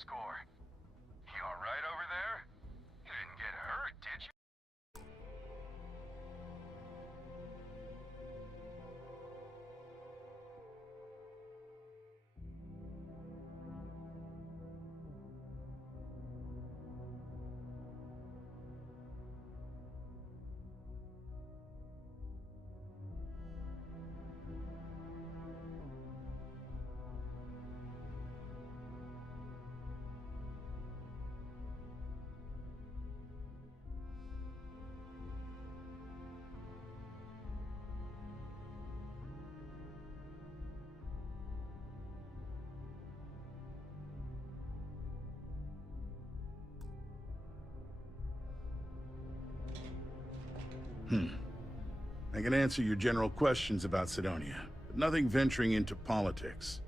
score. You alright over there? You didn't get hurt, did you? I can answer your general questions about Sidonia, but nothing venturing into politics.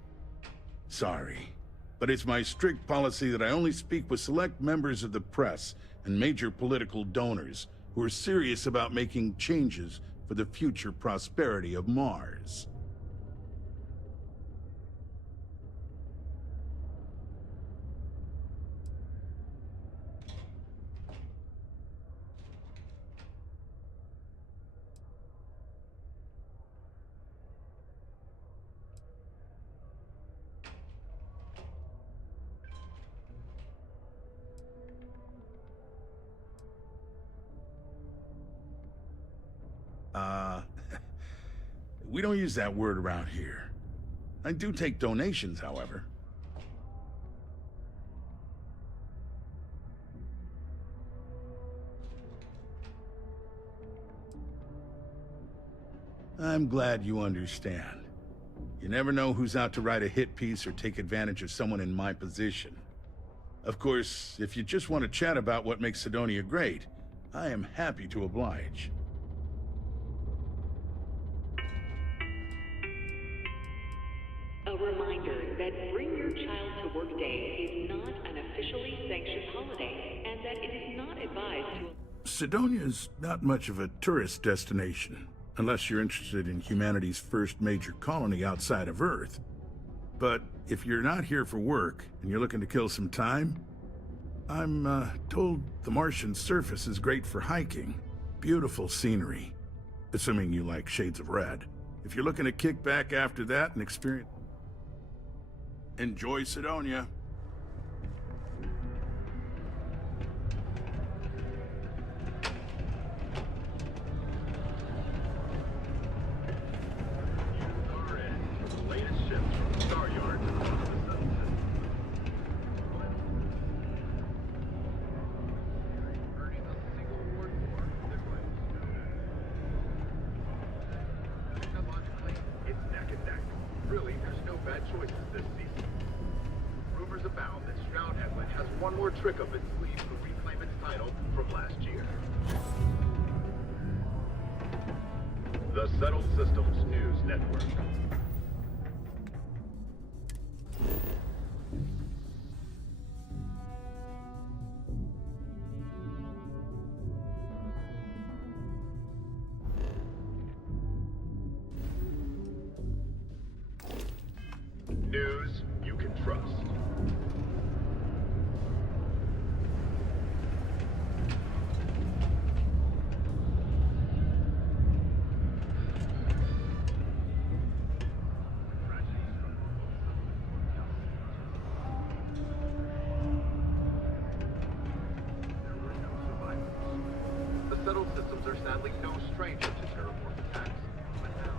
Sorry, but it's my strict policy that I only speak with select members of the press and major political donors who are serious about making changes for the future prosperity of Mars. We don't use that word around here. I do take donations, however. I'm glad you understand. You never know who's out to write a hit piece or take advantage of someone in my position. Of course, if you just want to chat about what makes Sidonia great, I am happy to oblige. A reminder that Bring Your Child to Work Day is not an officially sanctioned holiday, and that it is not advised to... Sidonia's not much of a tourist destination, unless you're interested in humanity's first major colony outside of Earth. But if you're not here for work, and you're looking to kill some time, I'm told the Martian surface is great for hiking. Beautiful scenery, assuming you like shades of red. If you're looking to kick back after that and experience... Enjoy Sidonia. Latest shift from the Star Yard to the Settled System. Earning a single award for their claims. Technologically, it's neck and neck. Really, there's no bad choices this season. Rumors abound that Shroud Headland has one more trick up its sleeve to reclaim its title from last year. The Settled Systems News Network. News you can trust. There were no survivors. The Settled Systems are sadly no stranger to terraform attacks, but now...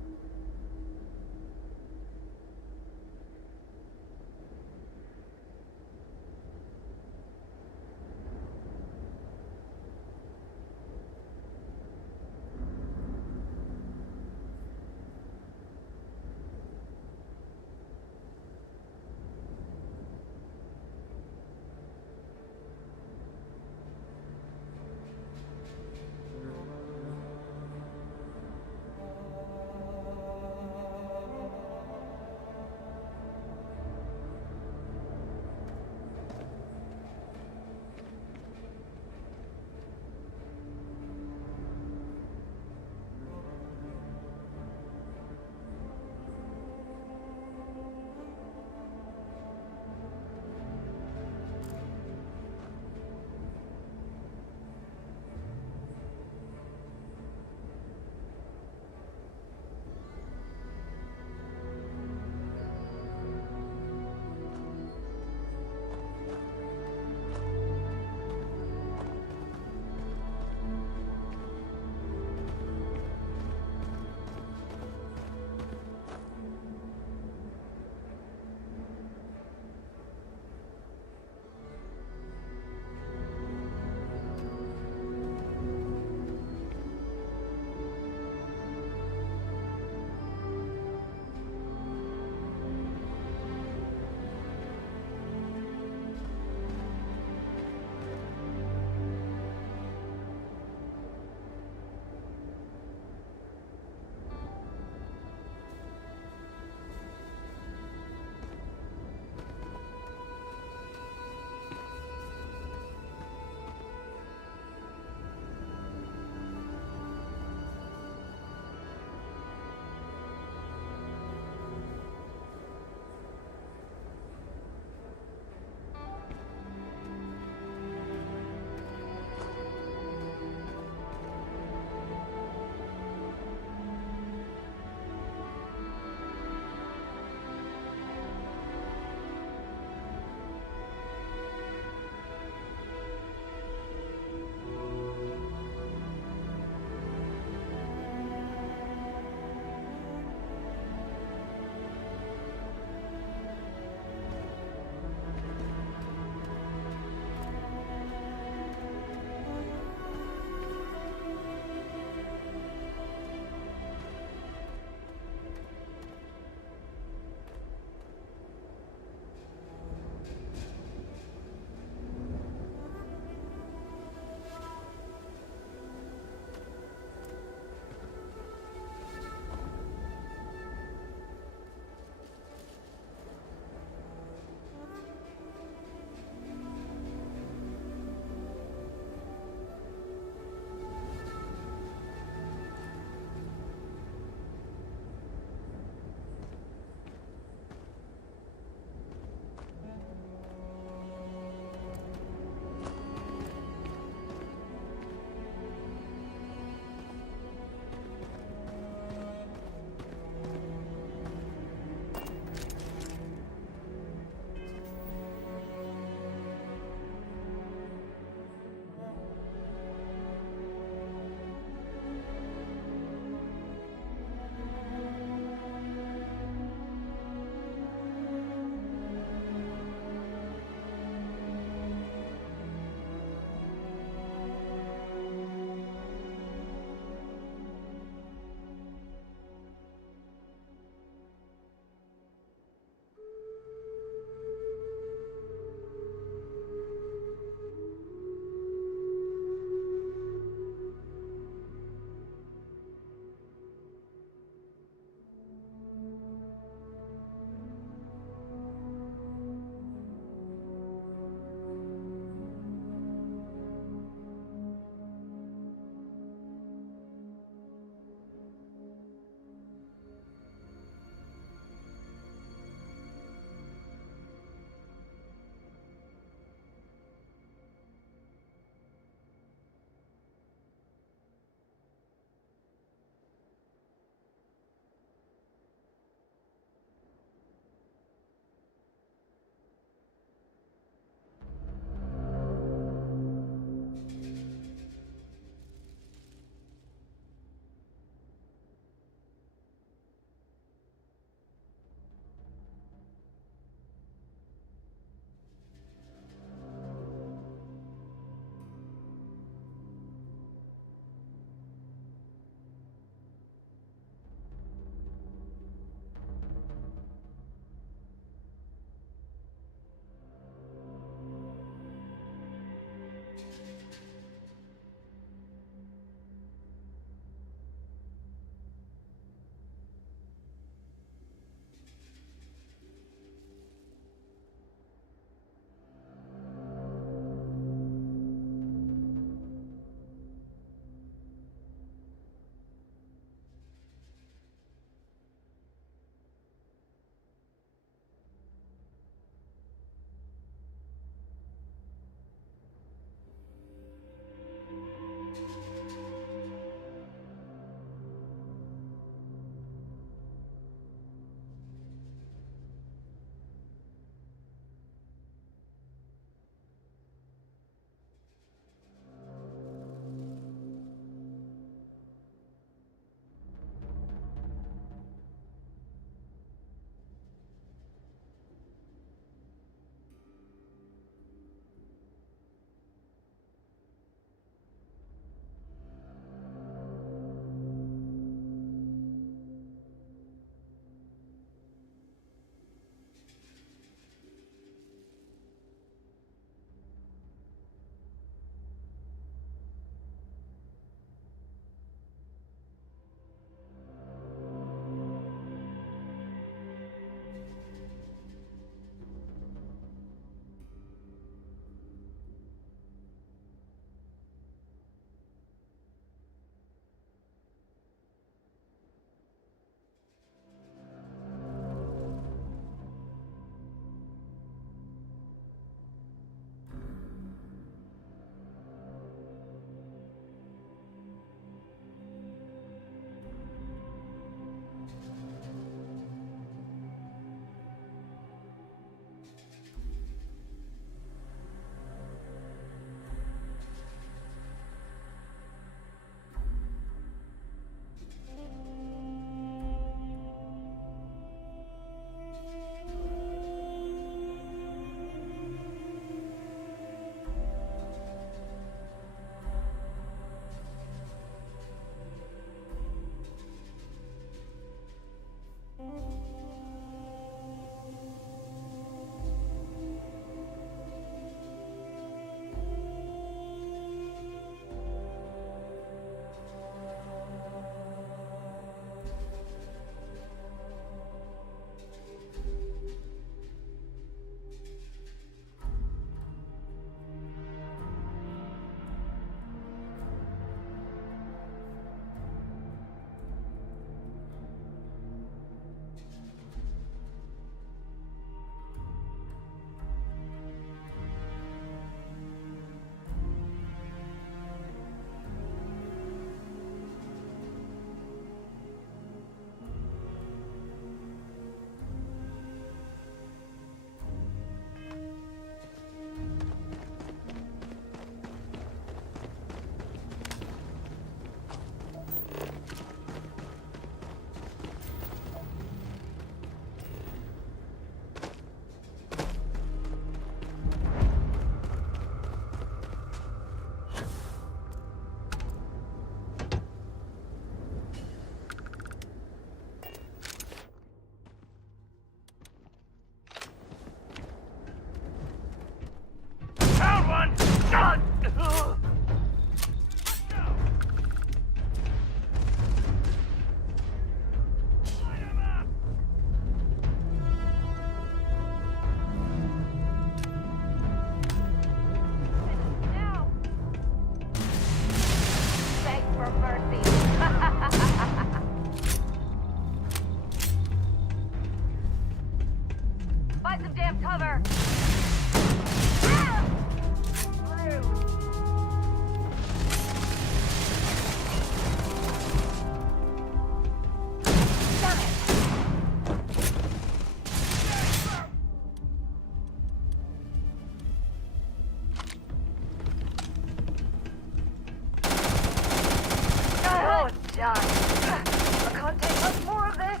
shine. I can't take much more of this.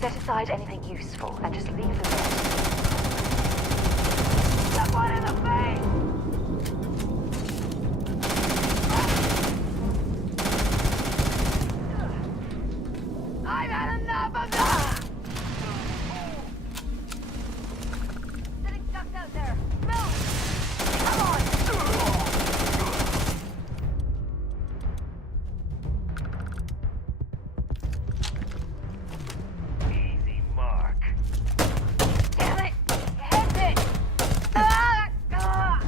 Set aside anything useful and just leave the rest. Someone in the face! I've had enough of that! Sitting ducks out there. Move! Come on! Easy mark. Damn it! Hit it! Ah! Ah!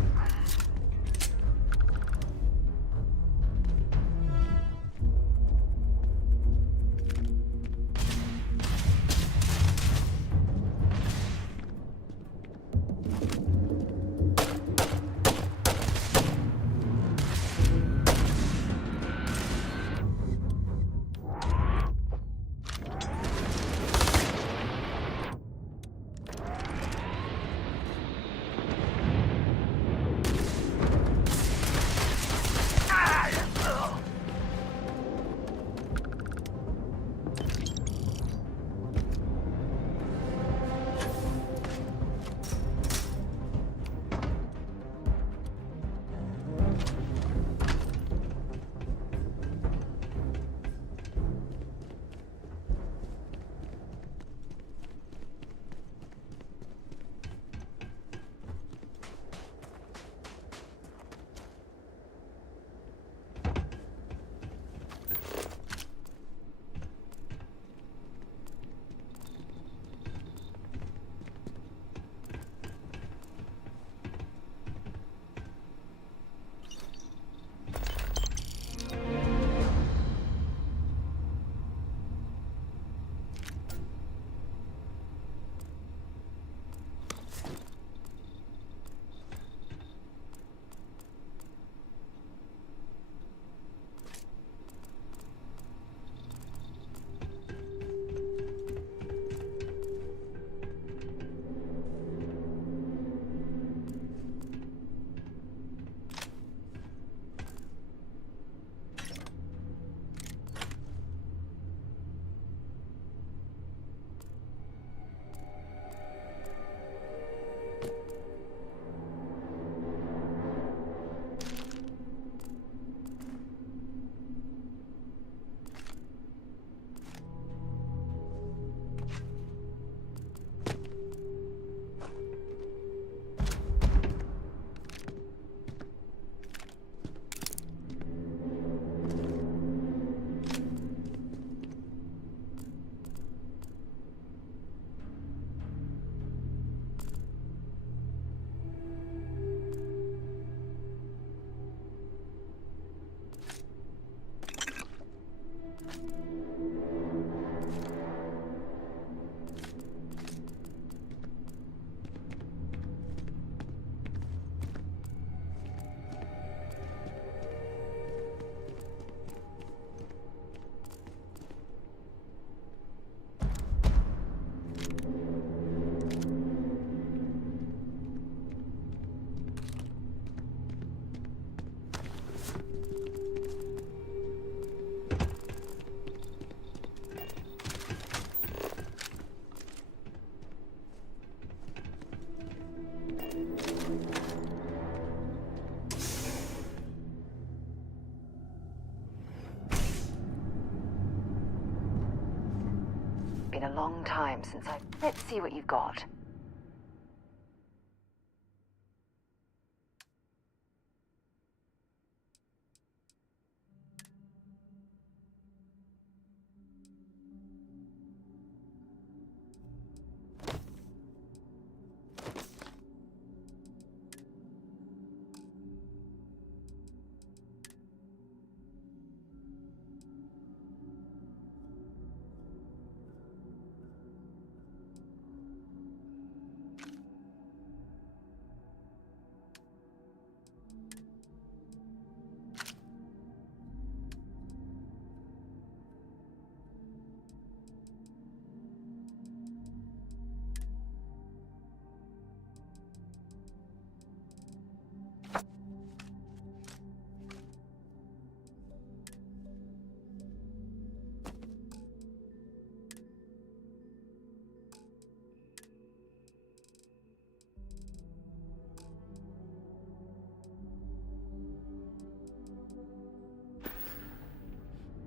Been a long time since I... Let's see what you've got.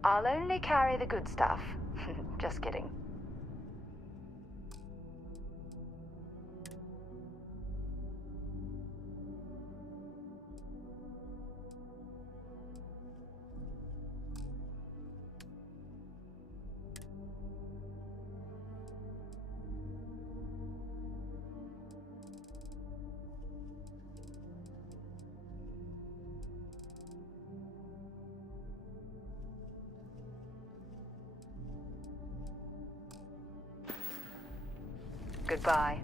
I'll only carry the good stuff. Just kidding. Goodbye.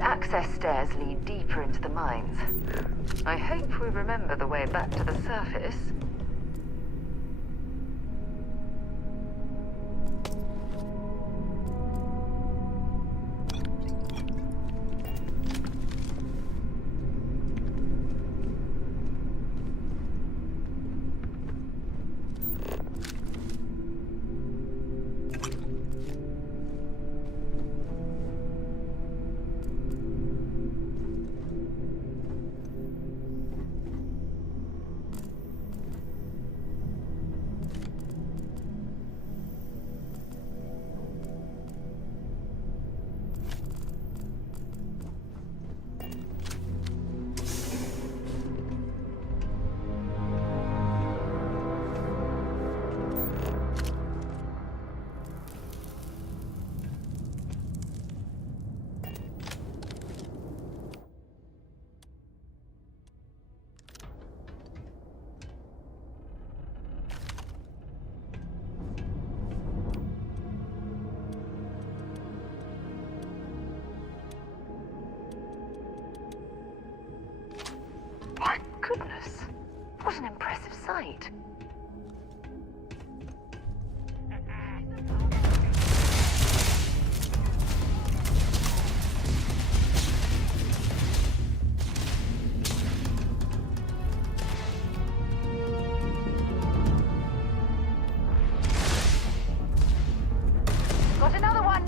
Access stairs lead deeper into the mines. I hope we remember the way back to the surface. marvelous. What an impressive sight. Got another one!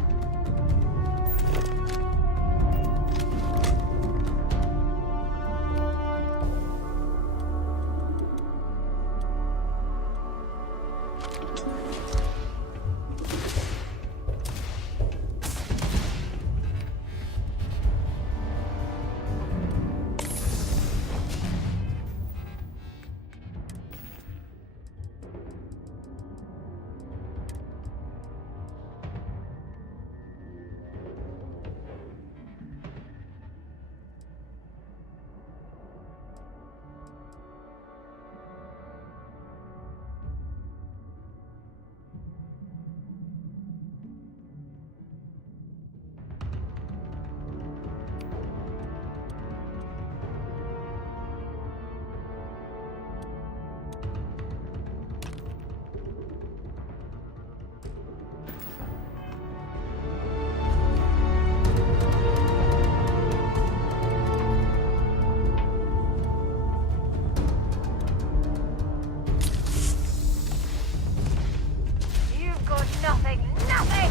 You've got nothing, nothing!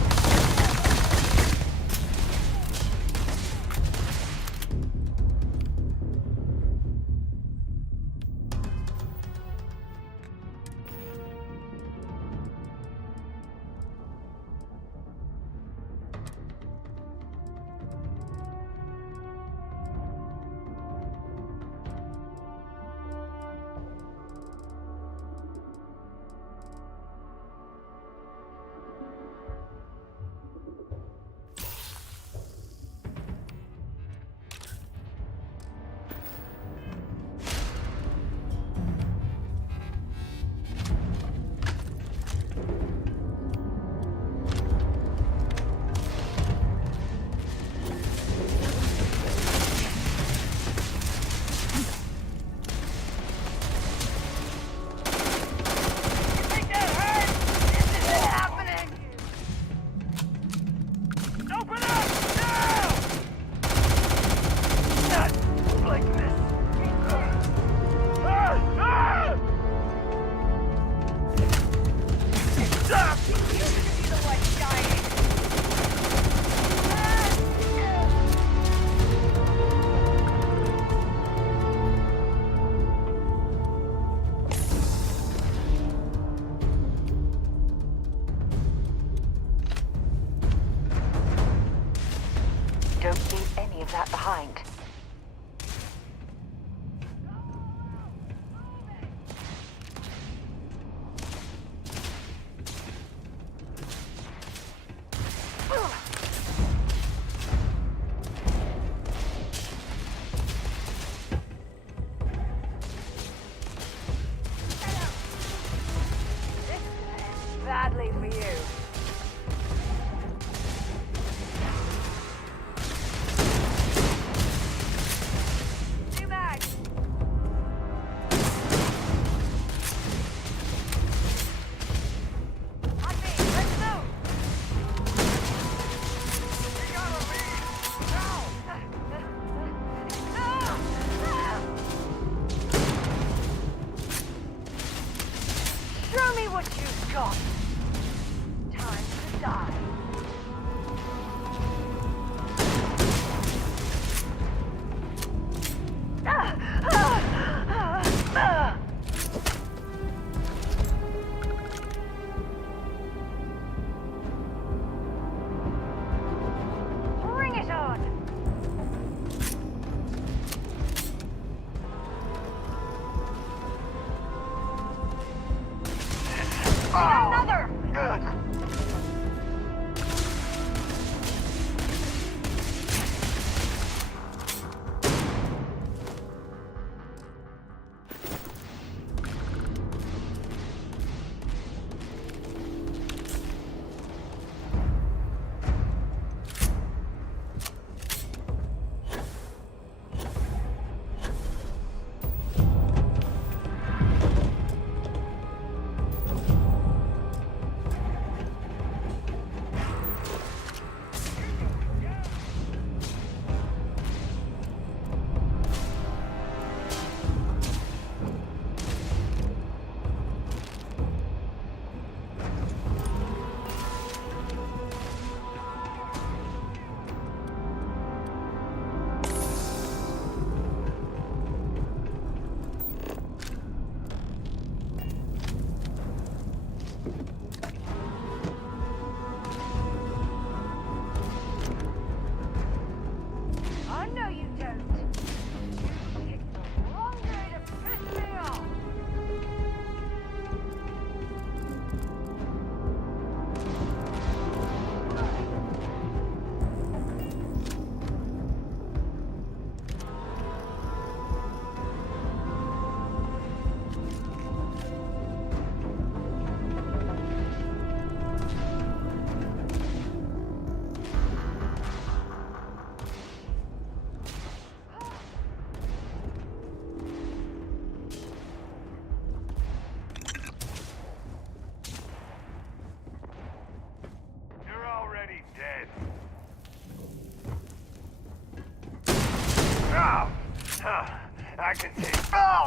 Don't leave any of that behind. Badly for you. New mag. On me, let's move. We gotta leave now. Show me what you've got. Time to die. Bring it on! Another! I can take. Oh!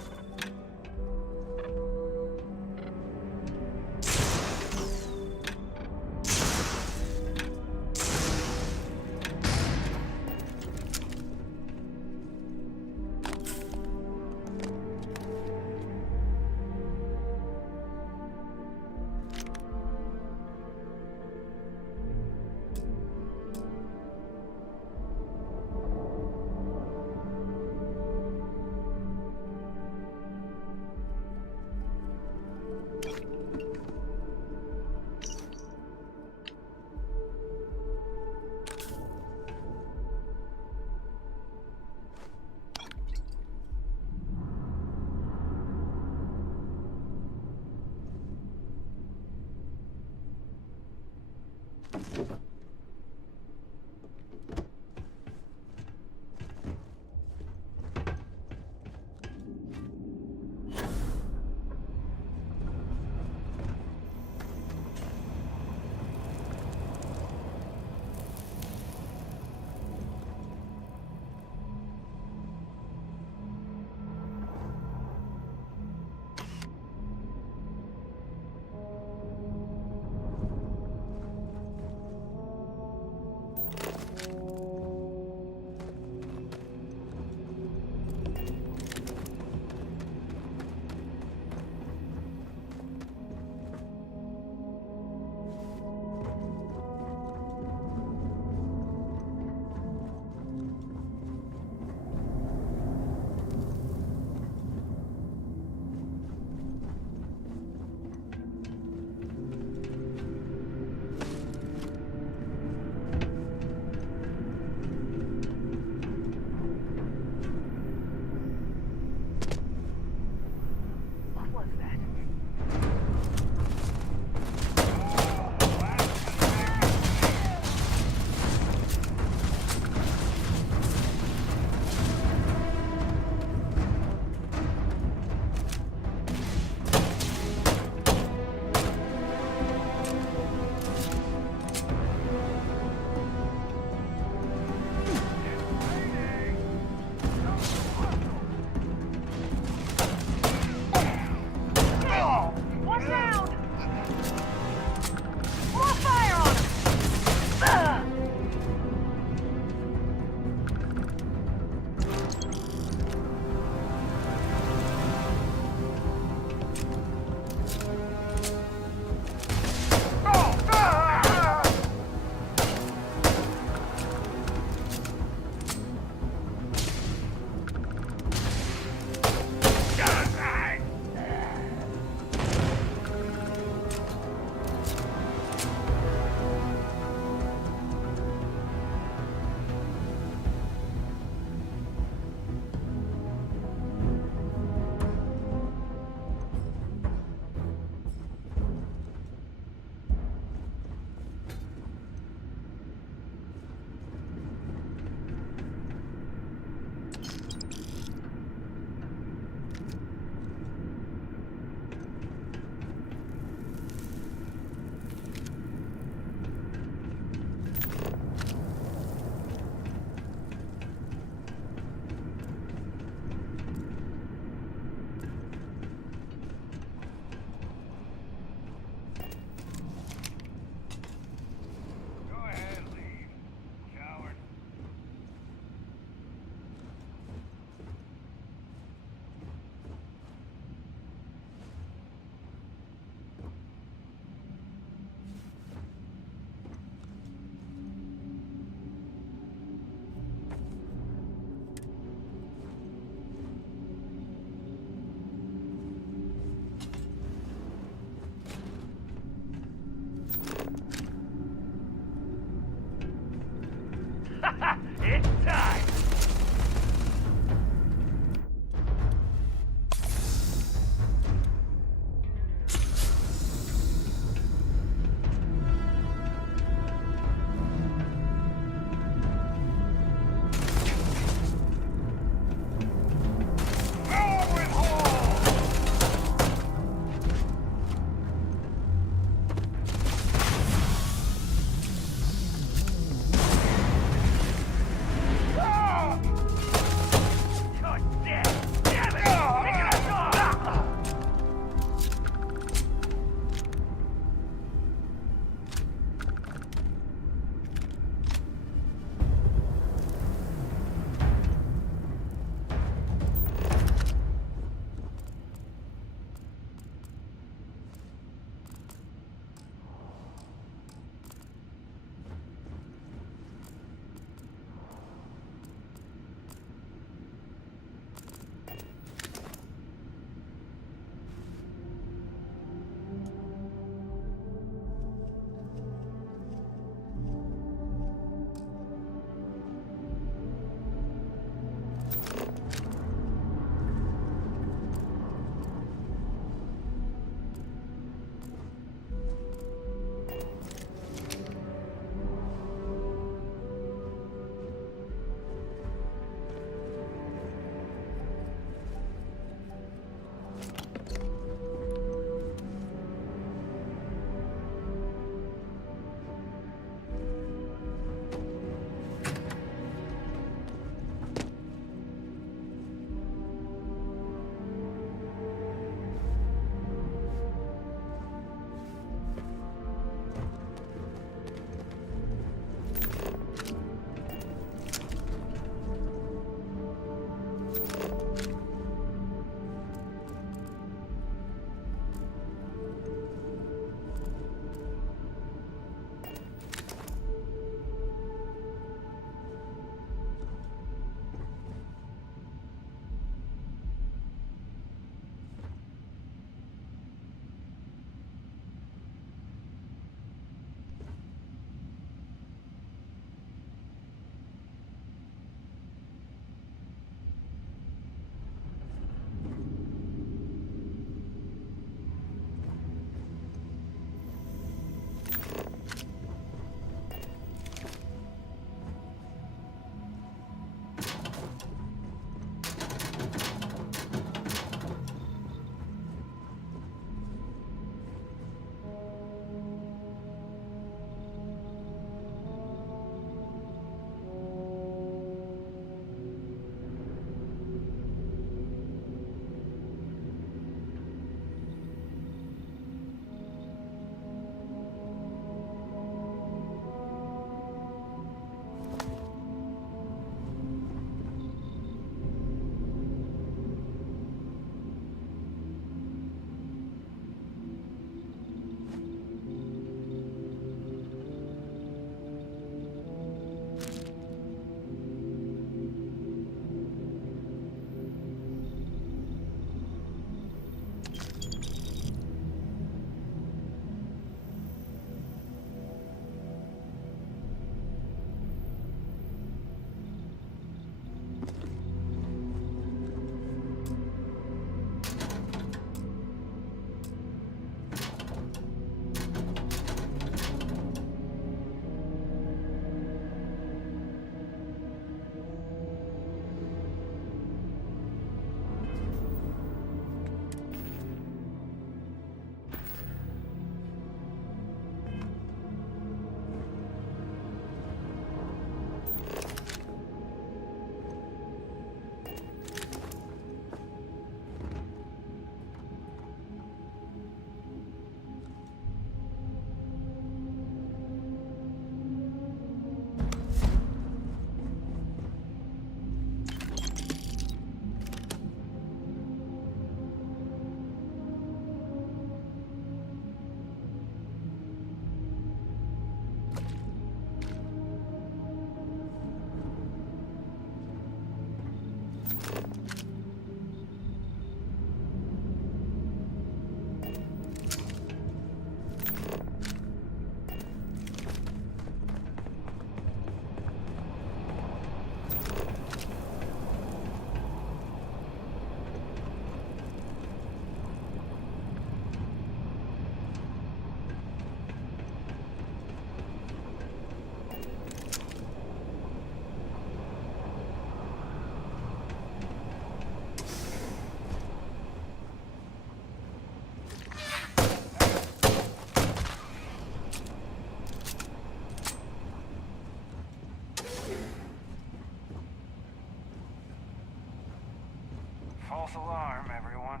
false alarm, everyone.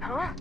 Huh?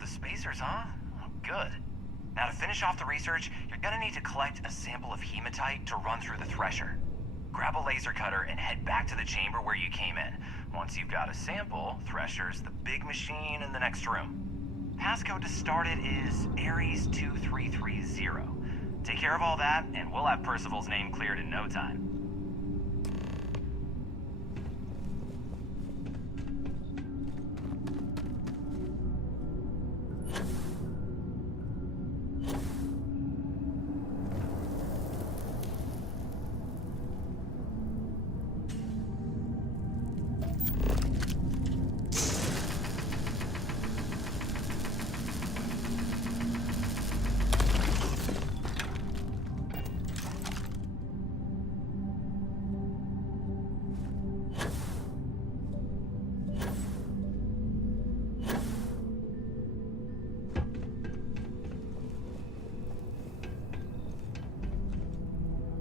the spacers, huh? Oh, good. Now to finish off the research, you're gonna need to collect a sample of hematite to run through the thresher. Grab a laser cutter and head back to the chamber where you came in. Once you've got a sample, thresher's the big machine in the next room. Passcode to start it is Ares 2330. Take care of all that, and we'll have Percival's name cleared in no time.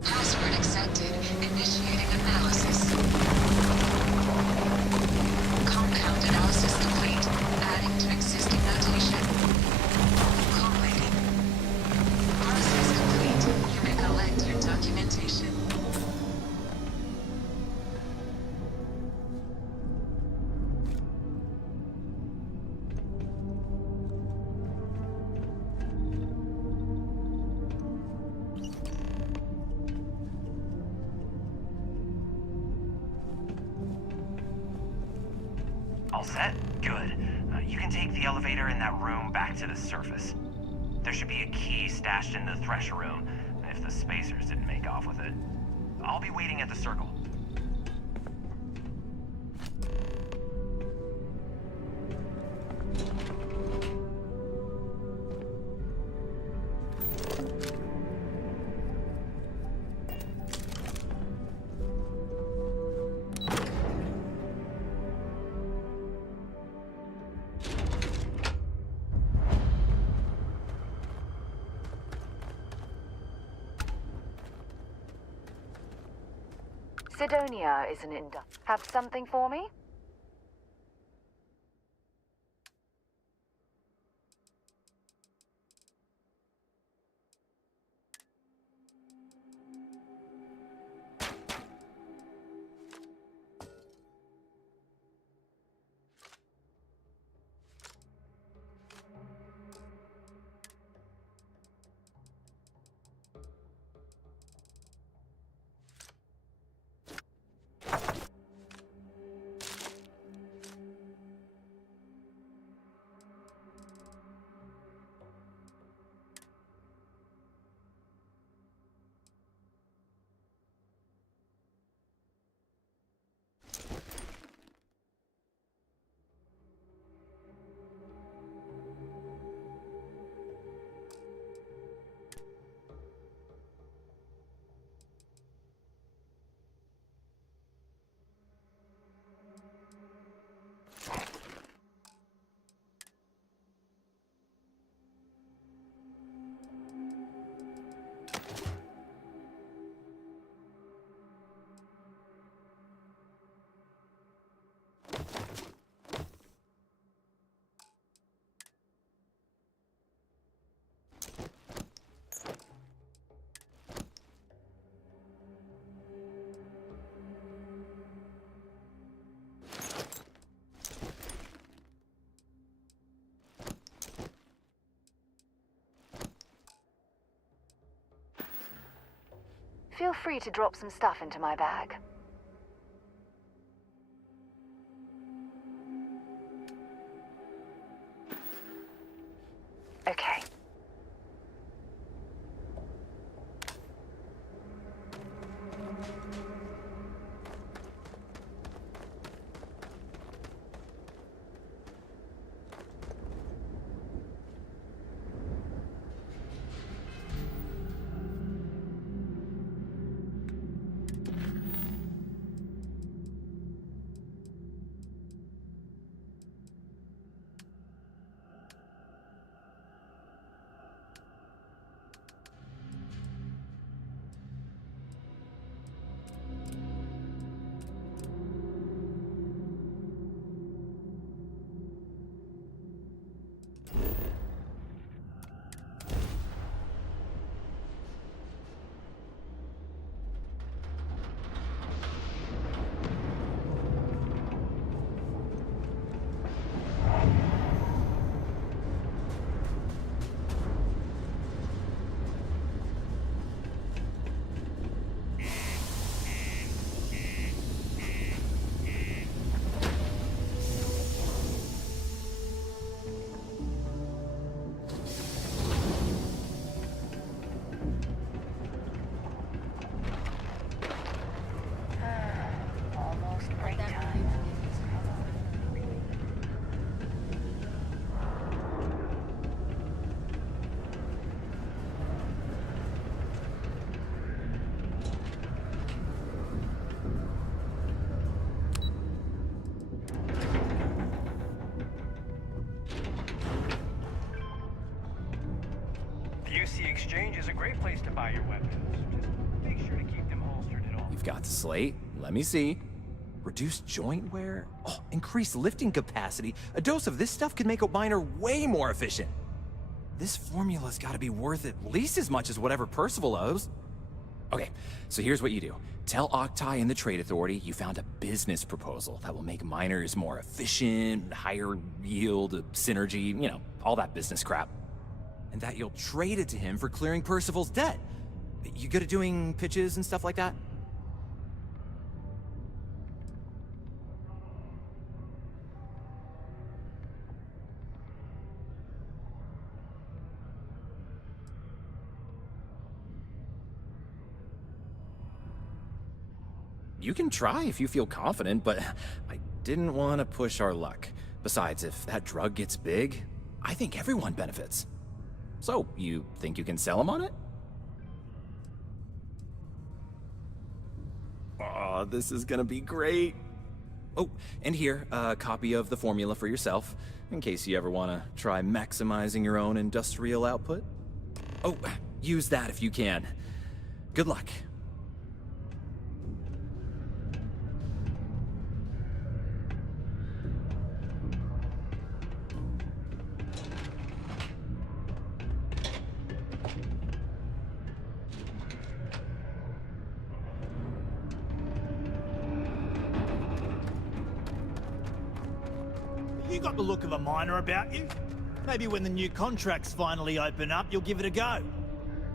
Password accepted. Initiating analysis. Compound analysis complete. Adding to existing notation. Collating. Process complete. You may collect your documentation. All set? Good. You can take the elevator in that room back to the surface. There should be a key stashed in the thresher room, if the spacers didn't make off with it. I'll be waiting at the circle. Sidonia is an Have something for me? Feel free to drop some stuff into my bag. Okay. exchange is a great place to buy your weapons. Just make sure to keep them holstered at all. You've got the slate. Let me see. Reduced joint wear? Oh, increased lifting capacity. A dose of this stuff could make a miner way more efficient. This formula's gotta be worth at least as much as whatever Percival owes. Okay, so here's what you do. Tell Octai and the Trade Authority you found a business proposal that will make miners more efficient, higher yield, synergy, you know, all that business crap. And that you'll trade it to him for clearing Percival's debt. You good at doing pitches and stuff like that? You can try if you feel confident, but I didn't want to push our luck. Besides, if that drug gets big, I think everyone benefits. So, you think you can sell him on it? Oh, this is gonna be great. Oh, and here, a copy of the formula for yourself, in case you ever want to try maximizing your own industrial output. Oh, use that if you can. Good luck. You got the look of a miner about you. Maybe when the new contracts finally open up, you'll give it a go.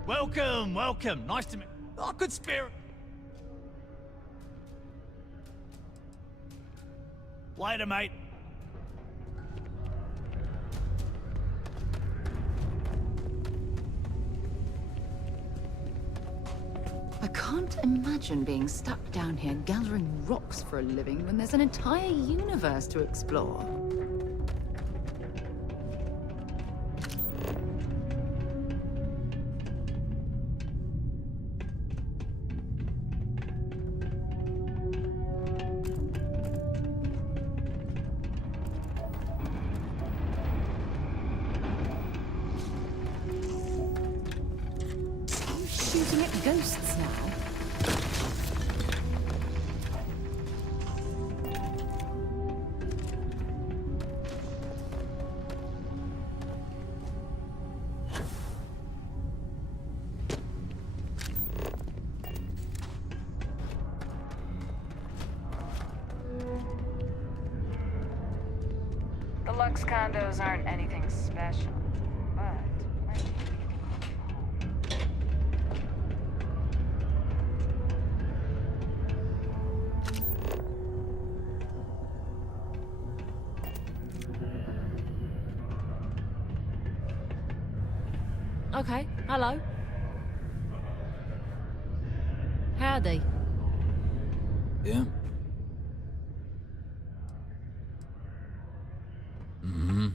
Welcome, welcome. Nice to meet... Oh, good spirit. Later, mate. I can't imagine being stuck down here gathering rocks for a living when there's an entire universe to explore. Shooting at ghosts now? The Lux condos aren't anything special, but... Okay, hello. Howdy. Yeah. Mm-hmm.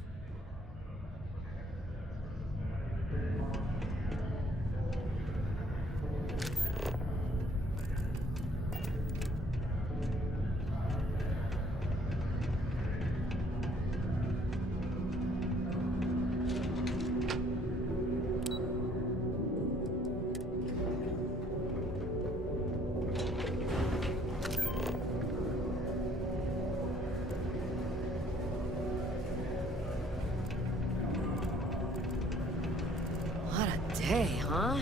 What a day, huh?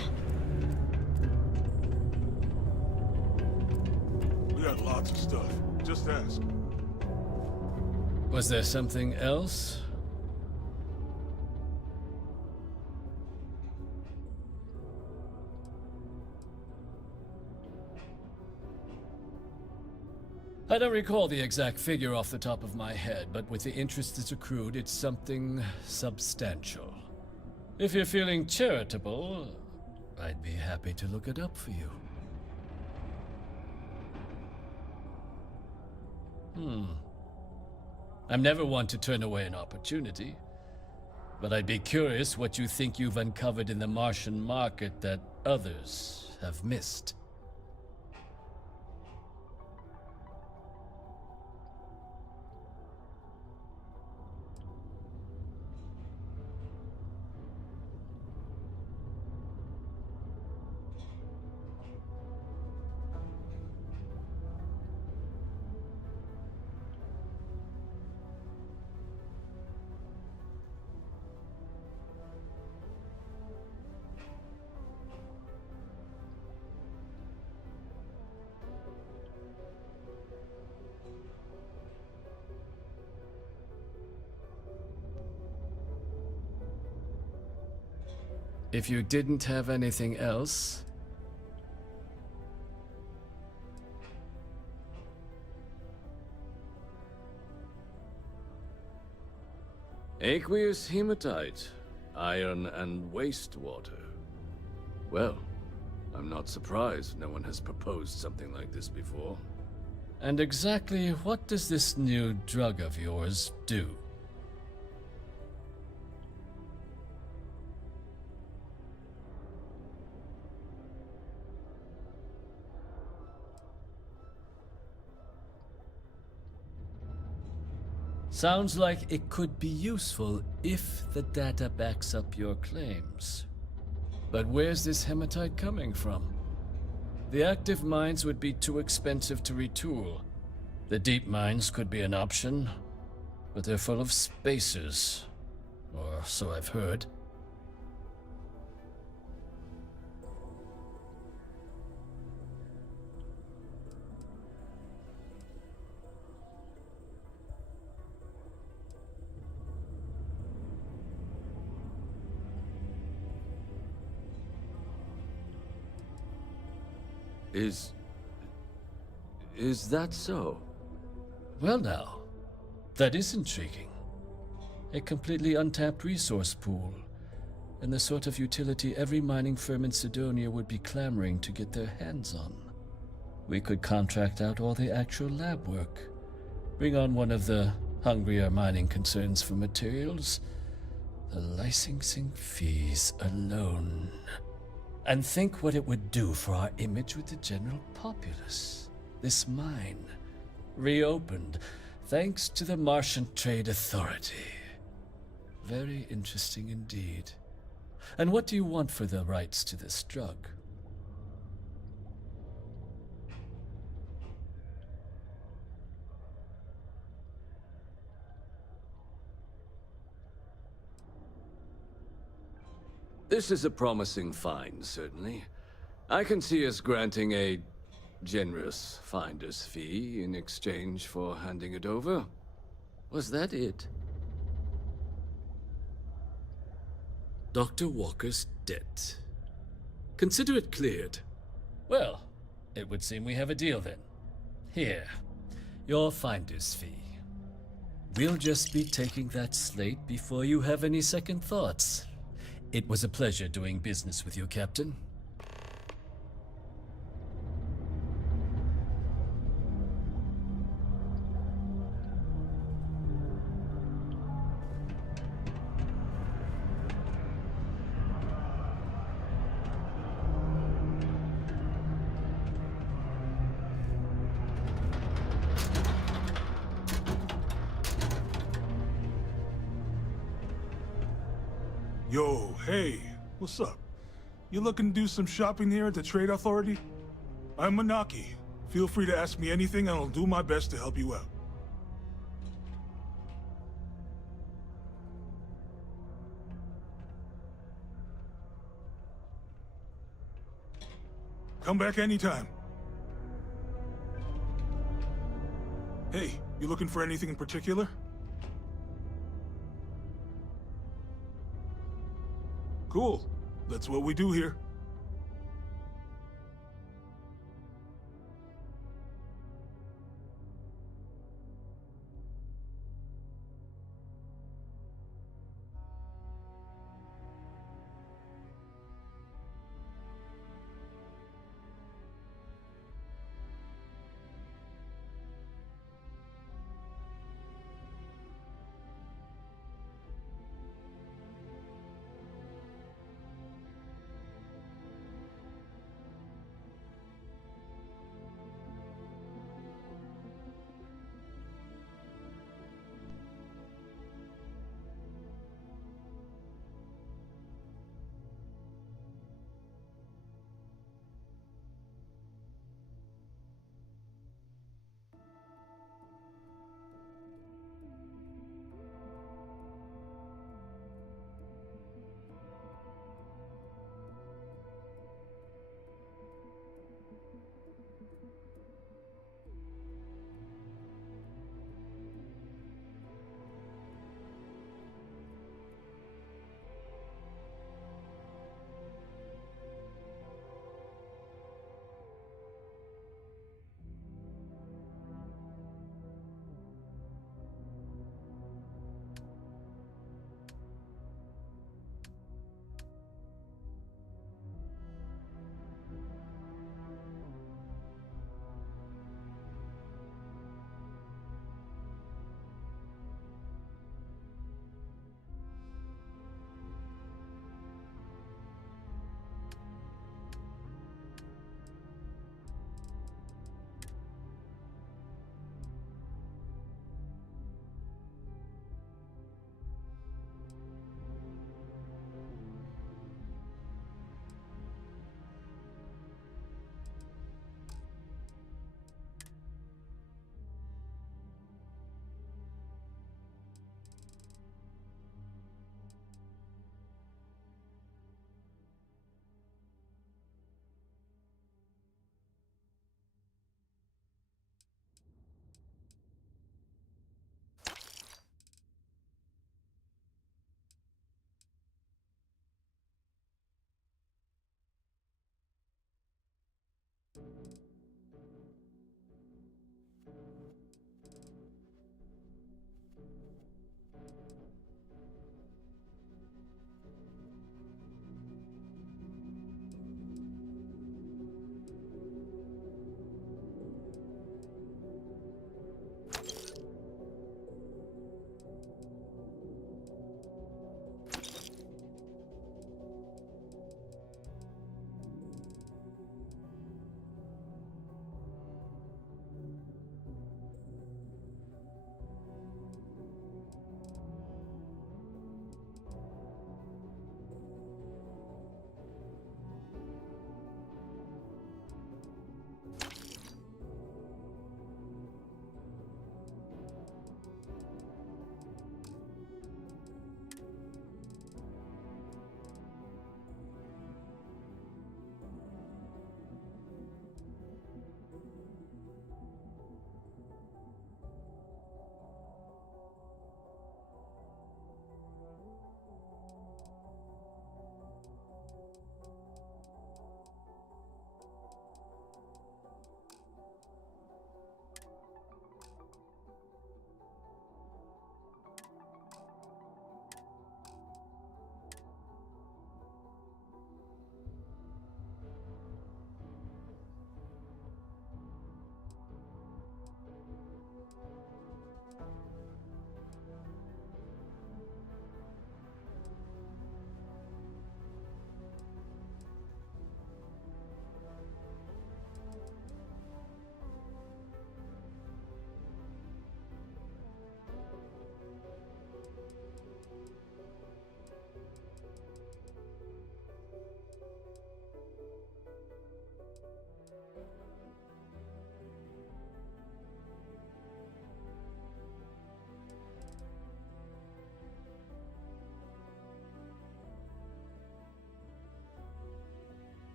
We got lots of stuff. Just ask. Was there something else? I don't recall the exact figure off the top of my head, but with the interest that's accrued, it's something substantial. If you're feeling charitable, I'd be happy to look it up for you. I'm never one to turn away an opportunity, but I'd be curious what you think you've uncovered in the Martian market that others have missed. If you didn't have anything else... Aqueous hematite, iron and wastewater. Well, I'm not surprised no one has proposed something like this before. And exactly what does this new drug of yours do? Sounds like it could be useful if the data backs up your claims. But where's this hematite coming from? The active mines would be too expensive to retool. The deep mines could be an option, but they're full of spacers, or so I've heard. Is that so? Well now, that is intriguing. A completely untapped resource pool, and the sort of utility every mining firm in Sidonia would be clamoring to get their hands on. We could contract out all the actual lab work, bring on one of the hungrier mining concerns for materials, the licensing fees alone. And think what it would do for our image with the general populace. This mine, reopened, thanks to the Martian Trade Authority. Very interesting indeed. And what do you want for the rights to this drug? This is a promising find, certainly. I can see us granting a generous finder's fee in exchange for handing it over. Was that it? Dr. Walker's debt. Consider it cleared. Well, it would seem we have a deal then. Here, your finder's fee. We'll just be taking that slate before you have any second thoughts. It was a pleasure doing business with you, Captain. Yo, hey, what's up? You looking to do some shopping here at the Trade Authority? I'm Manaki. Feel free to ask me anything and I'll do my best to help you out. Come back anytime. Hey, you looking for anything in particular? Cool. That's what we do here.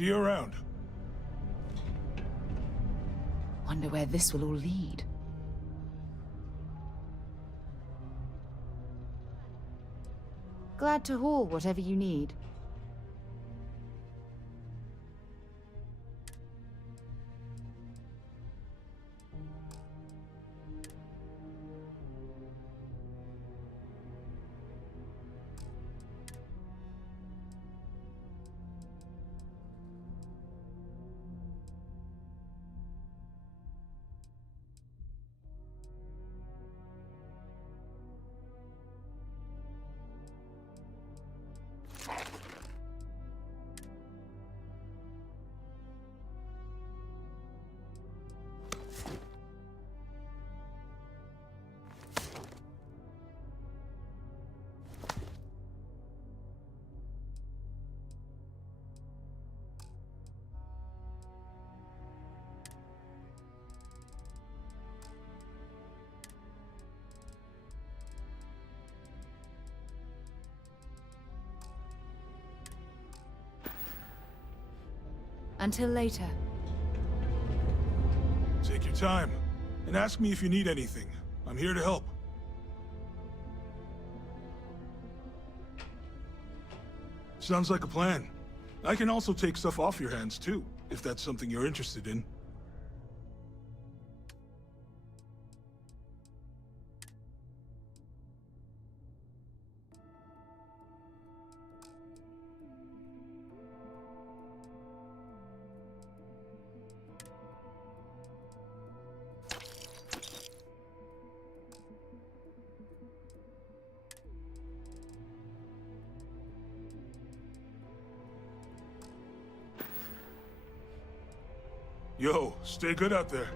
See you around. Wonder where this will all lead. Glad to haul whatever you need. Until later. Take your time, and ask me if you need anything. I'm here to help. Sounds like a plan. I can also take stuff off your hands, too, if that's something you're interested in. Yo, stay good out there.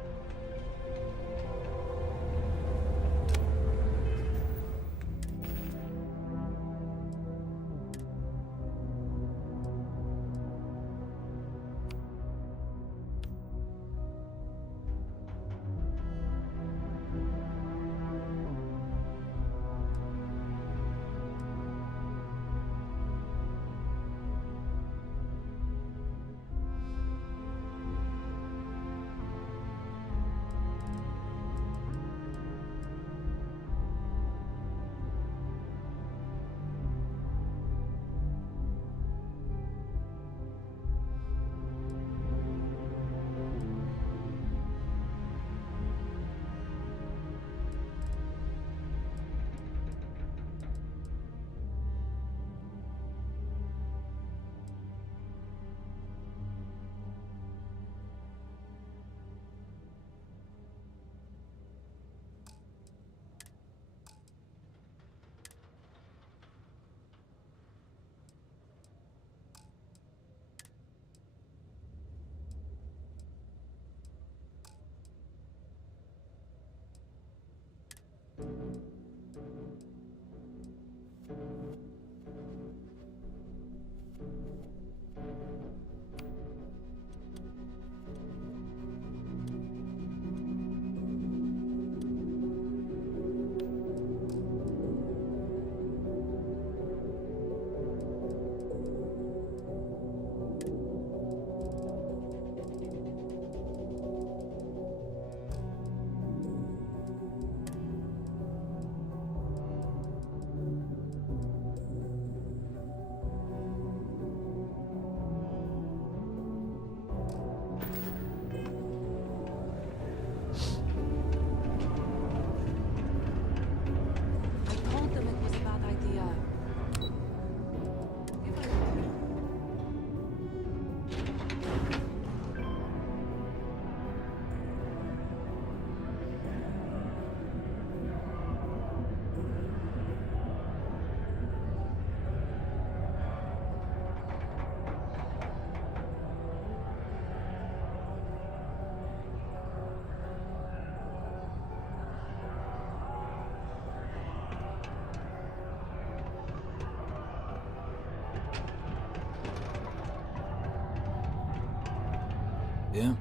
Yeah?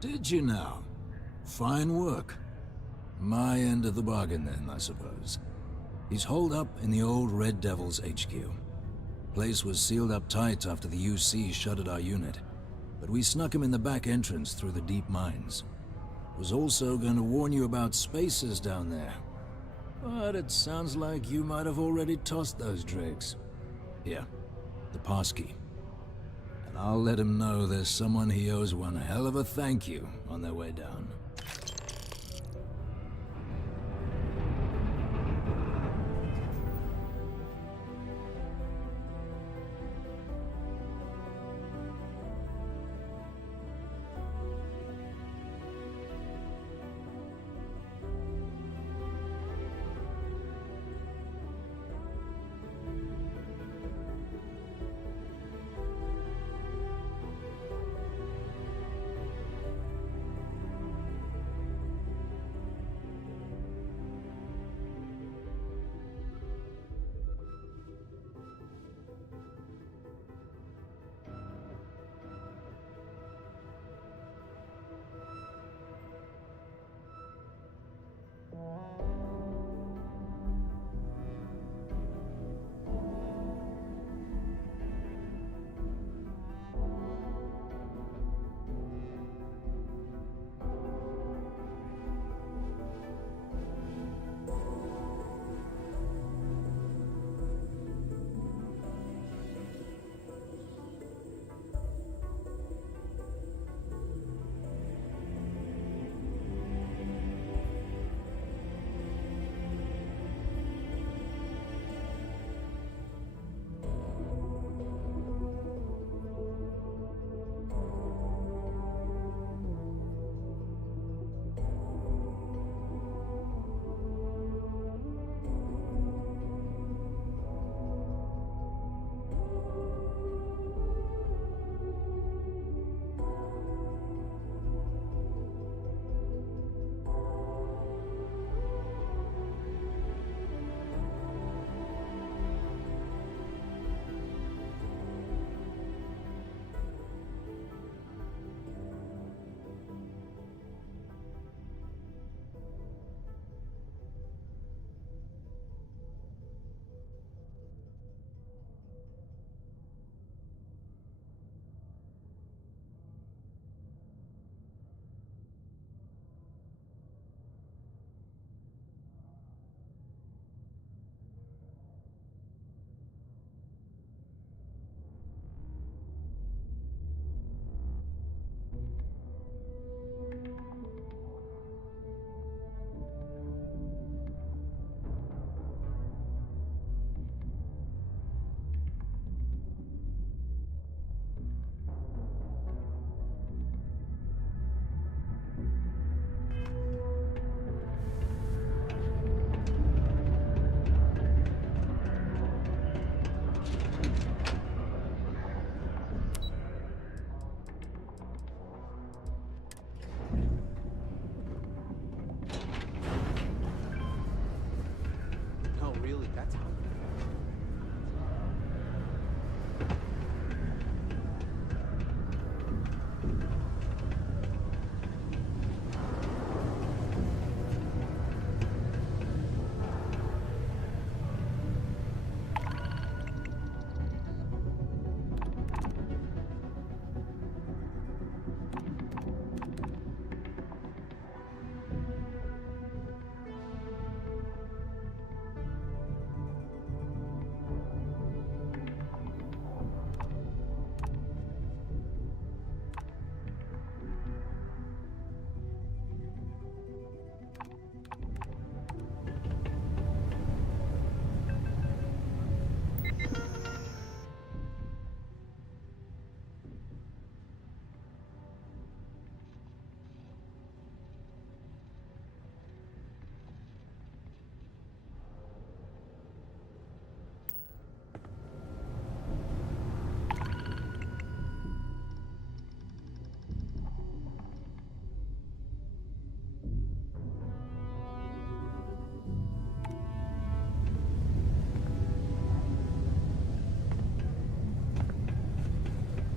Did you now? Fine work. My end of the bargain then, I suppose. He's holed up in the old Red Devil's HQ. Place was sealed up tight after the UC shuttered our unit, but we snuck him in the back entrance through the deep mines. Was also going to warn you about spacers down there. But it sounds like you might have already tossed those dregs. Here, the passkey. And I'll let him know there's someone he owes one hell of a thank you on their way down.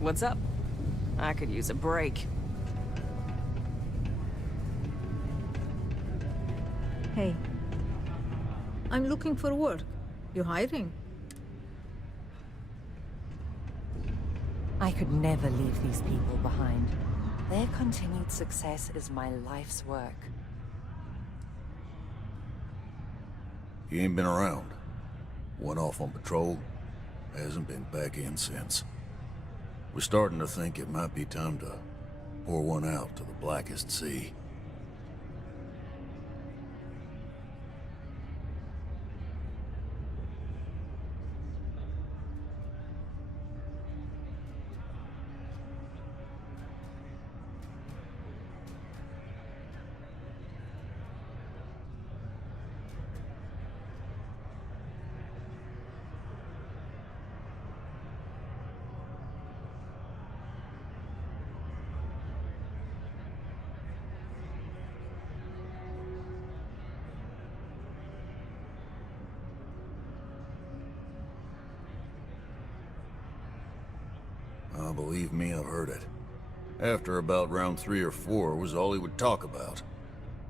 What's up? I could use a break. Hey. I'm looking for work. You hiring? could never leave these people behind. Their continued success is my life's work. He ain't been around. Went off on patrol. Hasn't been back in since. We're starting to think it might be time to pour one out to the blackest sea. Believe me, I've heard it. After about round 3 or 4 was all he would talk about.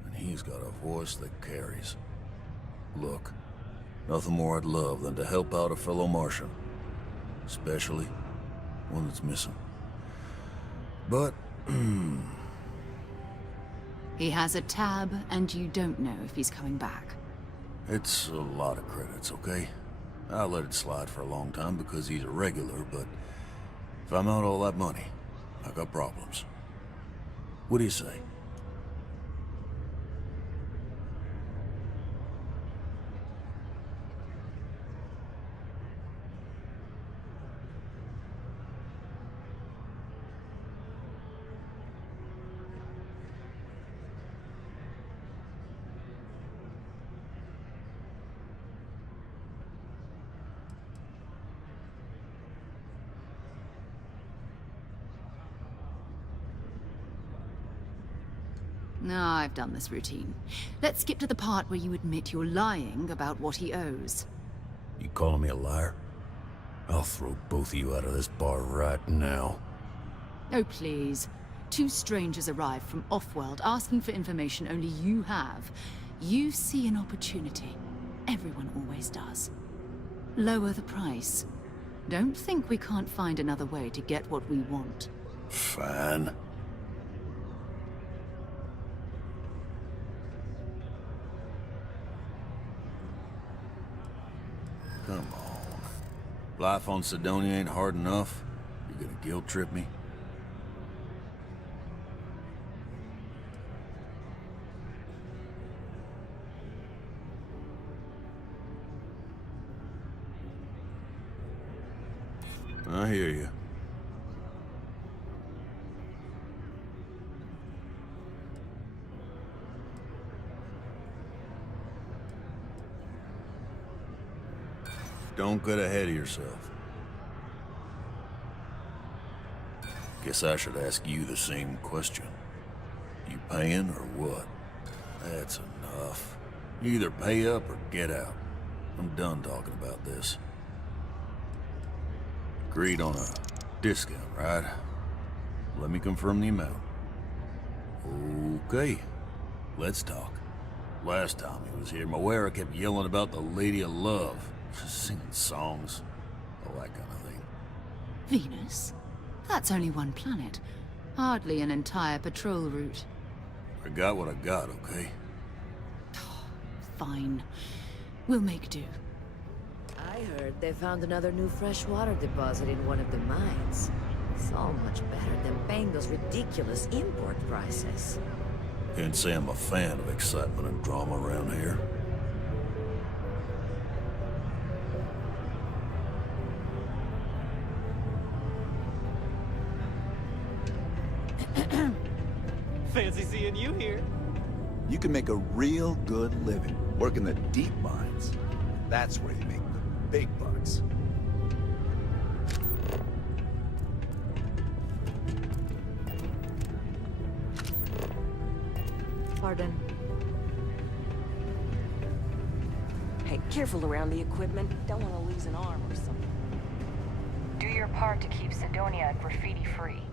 And he's got a voice that carries. Look, nothing more I'd love than to help out a fellow Martian. Especially one that's missing. But, He has a tab, and you don't know if he's coming back. it's a lot of credits, okay? I let it slide for a long time because he's a regular, but if I'm out all that money, I got problems. What do you say? No, I've done this routine. Let's skip to the part where you admit you're lying about what he owes. You calling me a liar? I'll throw both of you out of this bar right now. Oh, please. 2 strangers arrive from off-world asking for information only you have. You see an opportunity. Everyone always does. Lower the price. Don't think we can't find another way to get what we want. Fine. Come on. Life on Sidonia ain't hard enough. You're gonna guilt trip me? I hear you. Don't get ahead of yourself. Guess I should ask you the same question. You paying or what? That's enough. You either pay up or get out. I'm done talking about this. Agreed on a discount, right? Let me confirm the amount. Okay, let's talk. Last time he was here, Moera kept yelling about the Lady of Love. Singing songs, all that kind of thing. Venus? That's only one planet. Hardly an entire patrol route. I got what I got, okay? Fine. We'll make do. I heard they found another new freshwater deposit in one of the mines. So much better than paying those ridiculous import prices. Can't say I'm a fan of excitement and drama around here. Fancy seeing you here. You can make a real good living working the deep mines. That's where you make the big bucks. Pardon. Hey, careful around the equipment. Don't want to lose an arm or something. Do your part to keep Sidonia graffiti-free.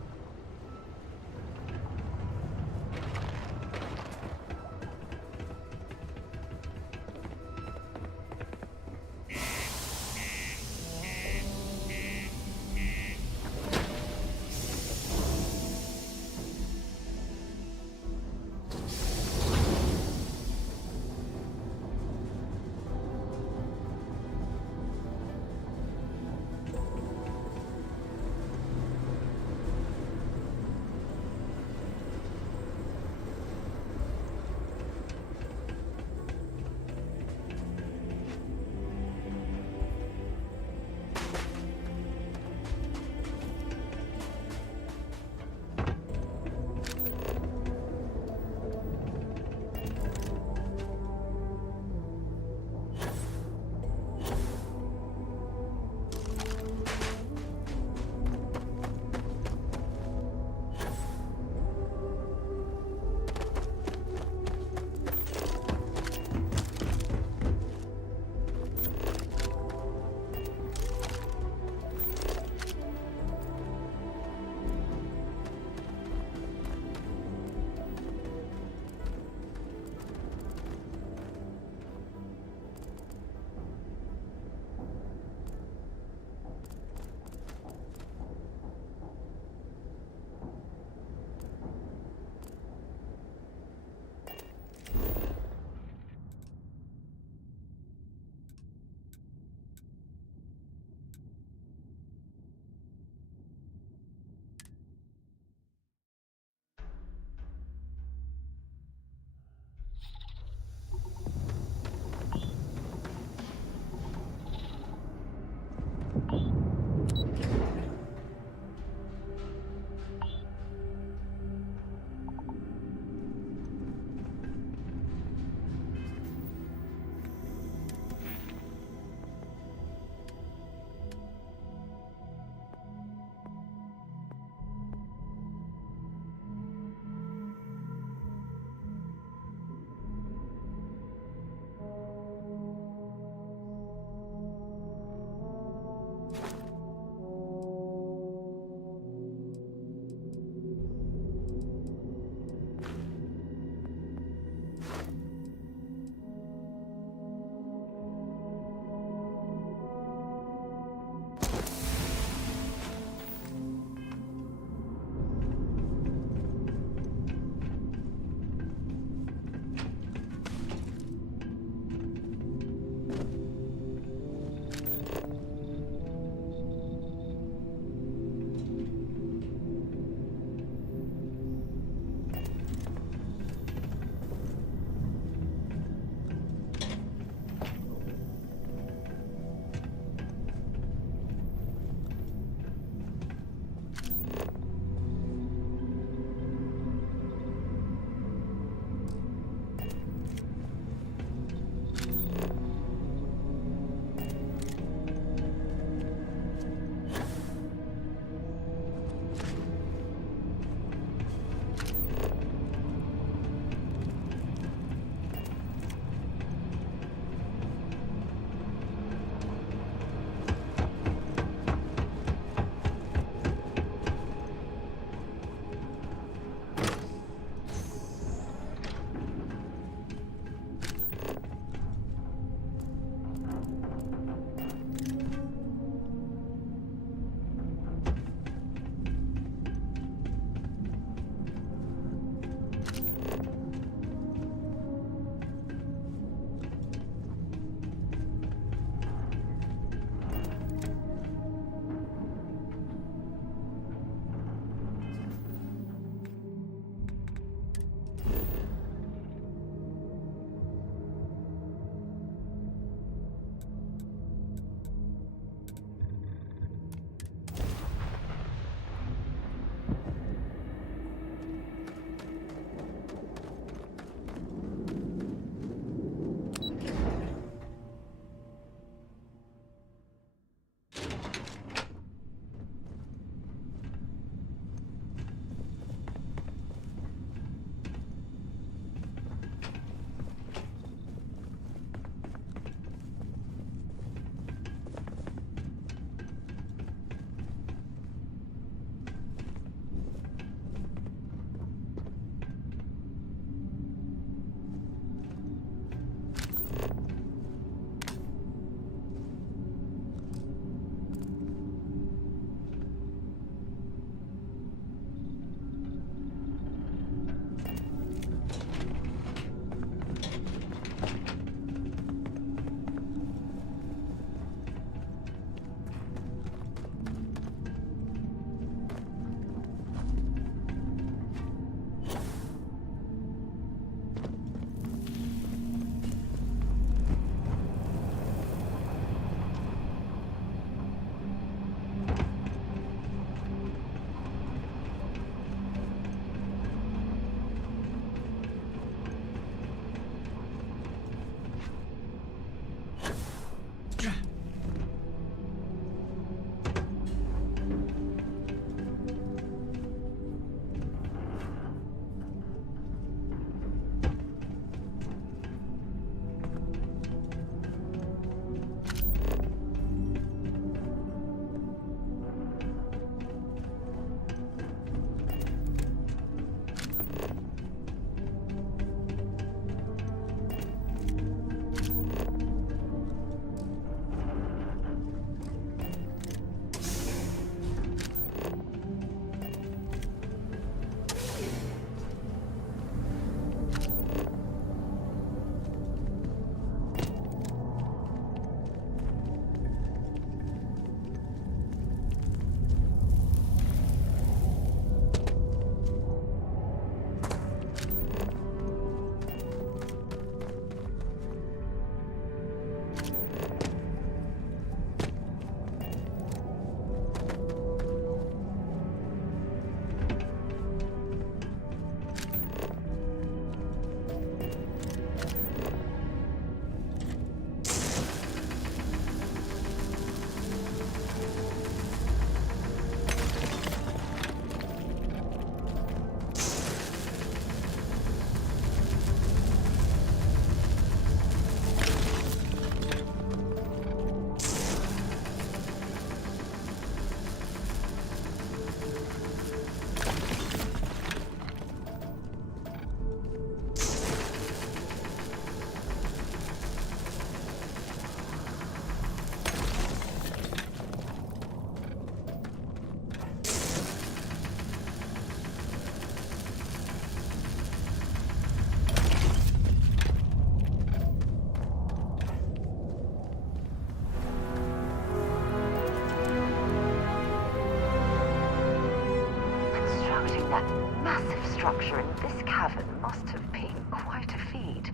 That massive structure in this cavern must have been quite a feat.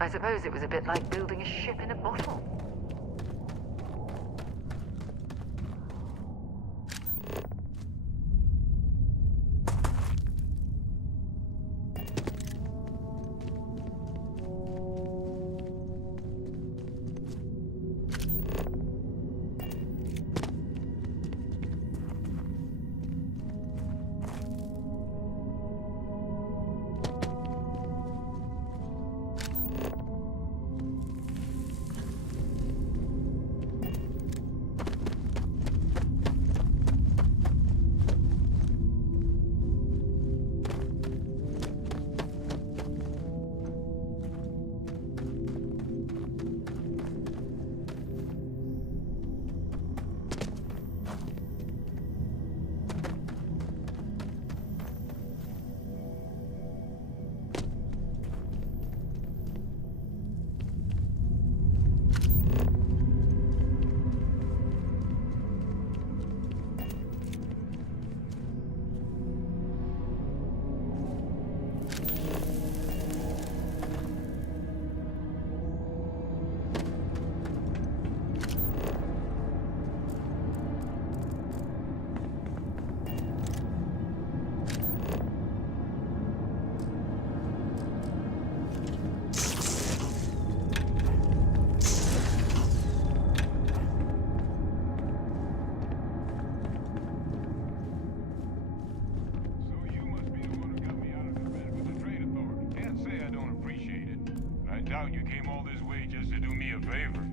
I suppose it was a bit like building a ship in a bottle. doubt you came all this way just to do me a favor.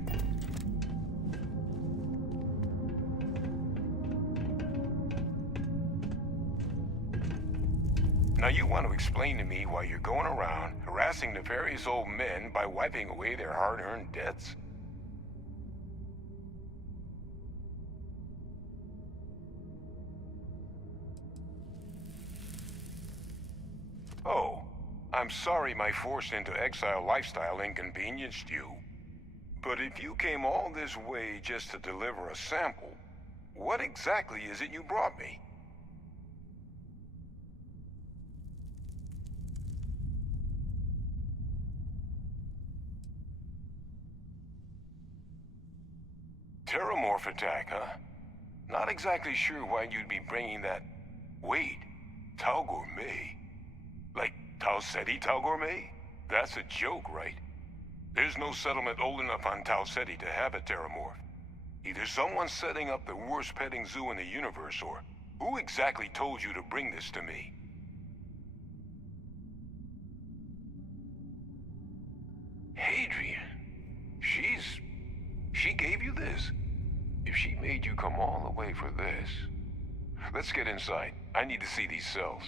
Now you want to explain to me why you're going around harassing nefarious old men by wiping away their hard-earned debts? Oh, I'm sorry my forced into exile lifestyle inconvenienced you. But if you came all this way just to deliver a sample, what exactly is it you brought me? Terramorph attack, huh? Not exactly sure why you'd be bringing that... Wait, Tau Gourmet? Like Tau Ceti Tau Gourmet? That's a joke, right? There's no settlement old enough on Tau Ceti to have a Terramorph. Either someone's setting up the worst petting zoo in the universe, or who exactly told you to bring this to me? Hadrian. She gave you this? If she made you come all the way for this... Let's get inside. I need to see these cells.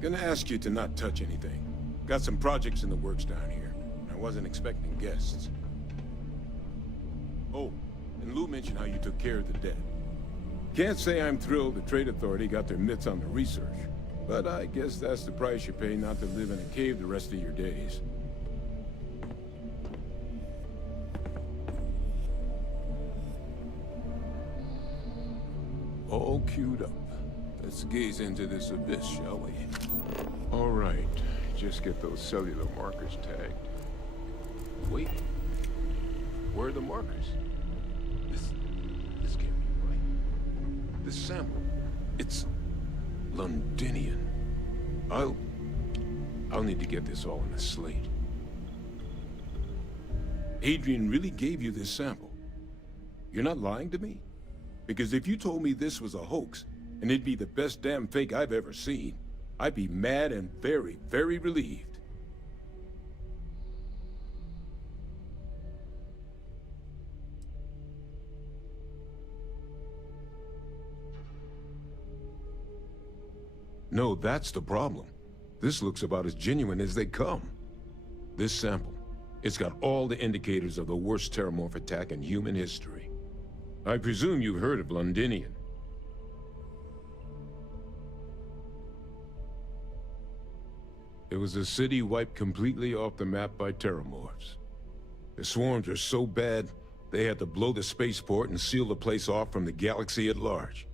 Gonna ask you to not touch anything. Got some projects in the works down here. I wasn't expecting guests. Oh, and Lou mentioned how you took care of the dead. Can't say I'm thrilled the Trade Authority got their mitts on the research, but I guess that's the price you pay not to live in a cave the rest of your days. All queued up. Let's gaze into this abyss, shall we? All right. Just get those cellular markers tagged. Wait. Where are the markers? This can't be right. This sample, it's Londinian. I'll need to get this all in a slate. Adrian really gave you this sample. You're not lying to me? Because if you told me this was a hoax, and it'd be the best damn fake I've ever seen, I'd be mad and very, very relieved. No, that's the problem. This looks about as genuine as they come. This sample, it's got all the indicators of the worst Terramorph attack in human history. I presume you've heard of Londinian. It was a city wiped completely off the map by Terramorphs. The swarms were so bad, they had to blow the spaceport and seal the place off from the galaxy at large.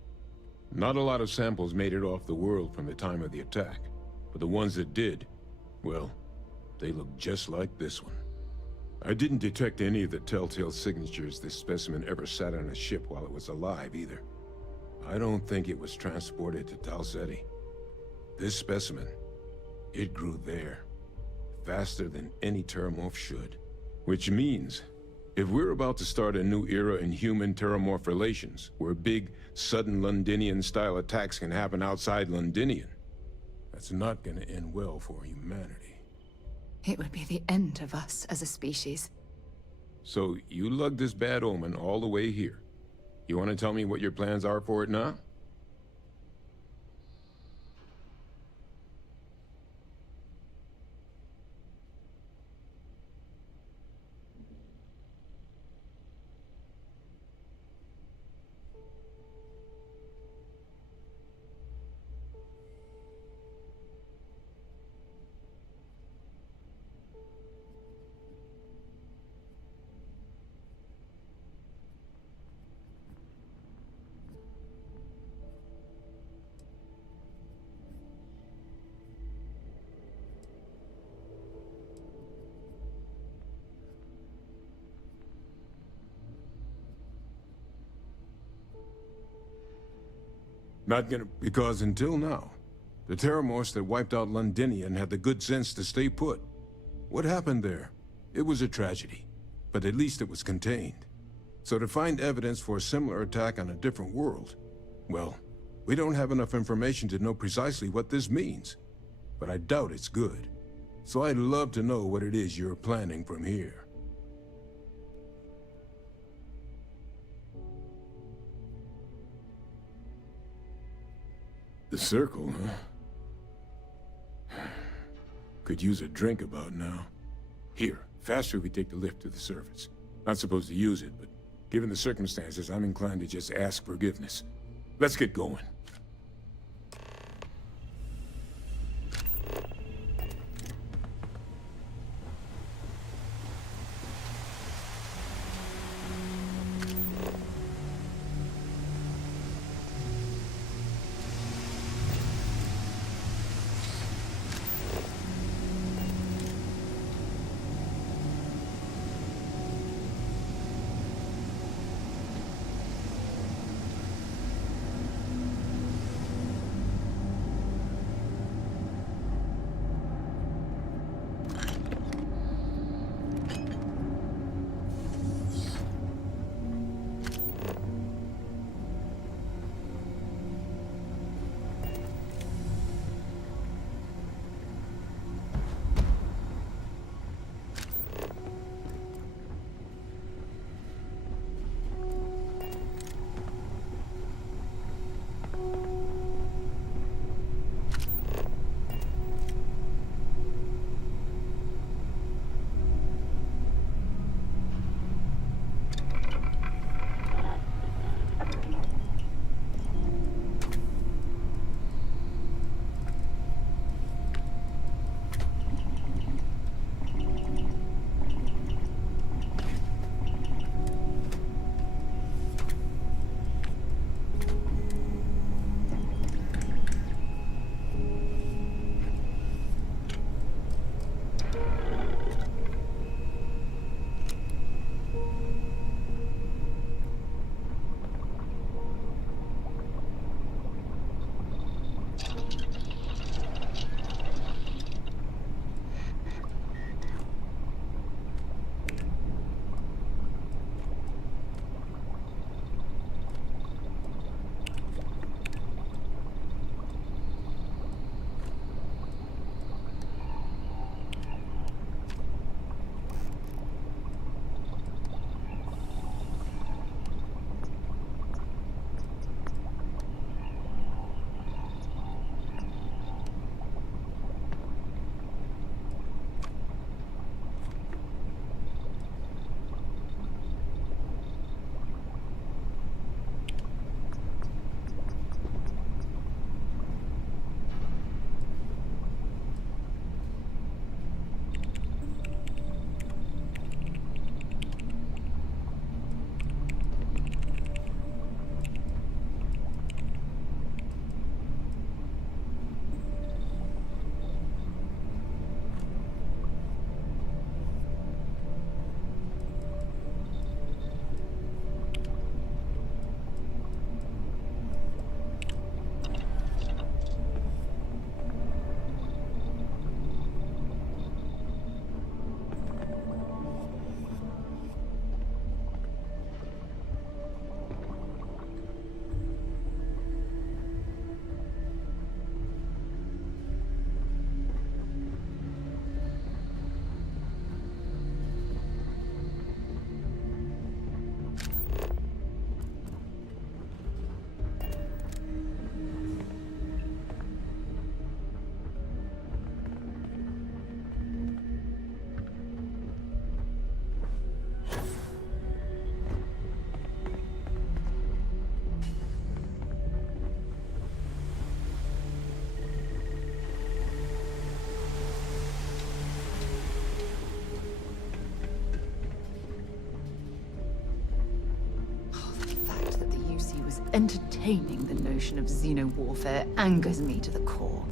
Not a lot of samples made it off the world from the time of the attack, but the ones that did, well, they looked just like this one. I didn't detect any of the telltale signatures this specimen ever sat on a ship while it was alive, either. I don't think it was transported to Tau Ceti. This specimen, it grew there, faster than any Terramorph should. Which means, if we're about to start a new era in human-Terramorph relations, where big, sudden Londinian-style attacks can happen outside Londinian, that's not gonna end well for humanity. It would be the end of us as a species. So, you lugged this bad omen all the way here. You want to tell me what your plans are for it now? Not gonna... Because until now, the Terramorphs that wiped out Londinian had the good sense to stay put. What happened there? It was a tragedy, but at least it was contained. So to find evidence for a similar attack on a different world, well, We don't have enough information to know precisely what this means, but I doubt it's good. So I'd love to know what it is you're planning from here. The circle, huh? Could use a drink about now. Here, faster we take the lift to the surface. Not supposed to use it, but given the circumstances, I'm inclined to just ask forgiveness. Let's get going. Entertaining the notion of xeno-warfare angers me to the core.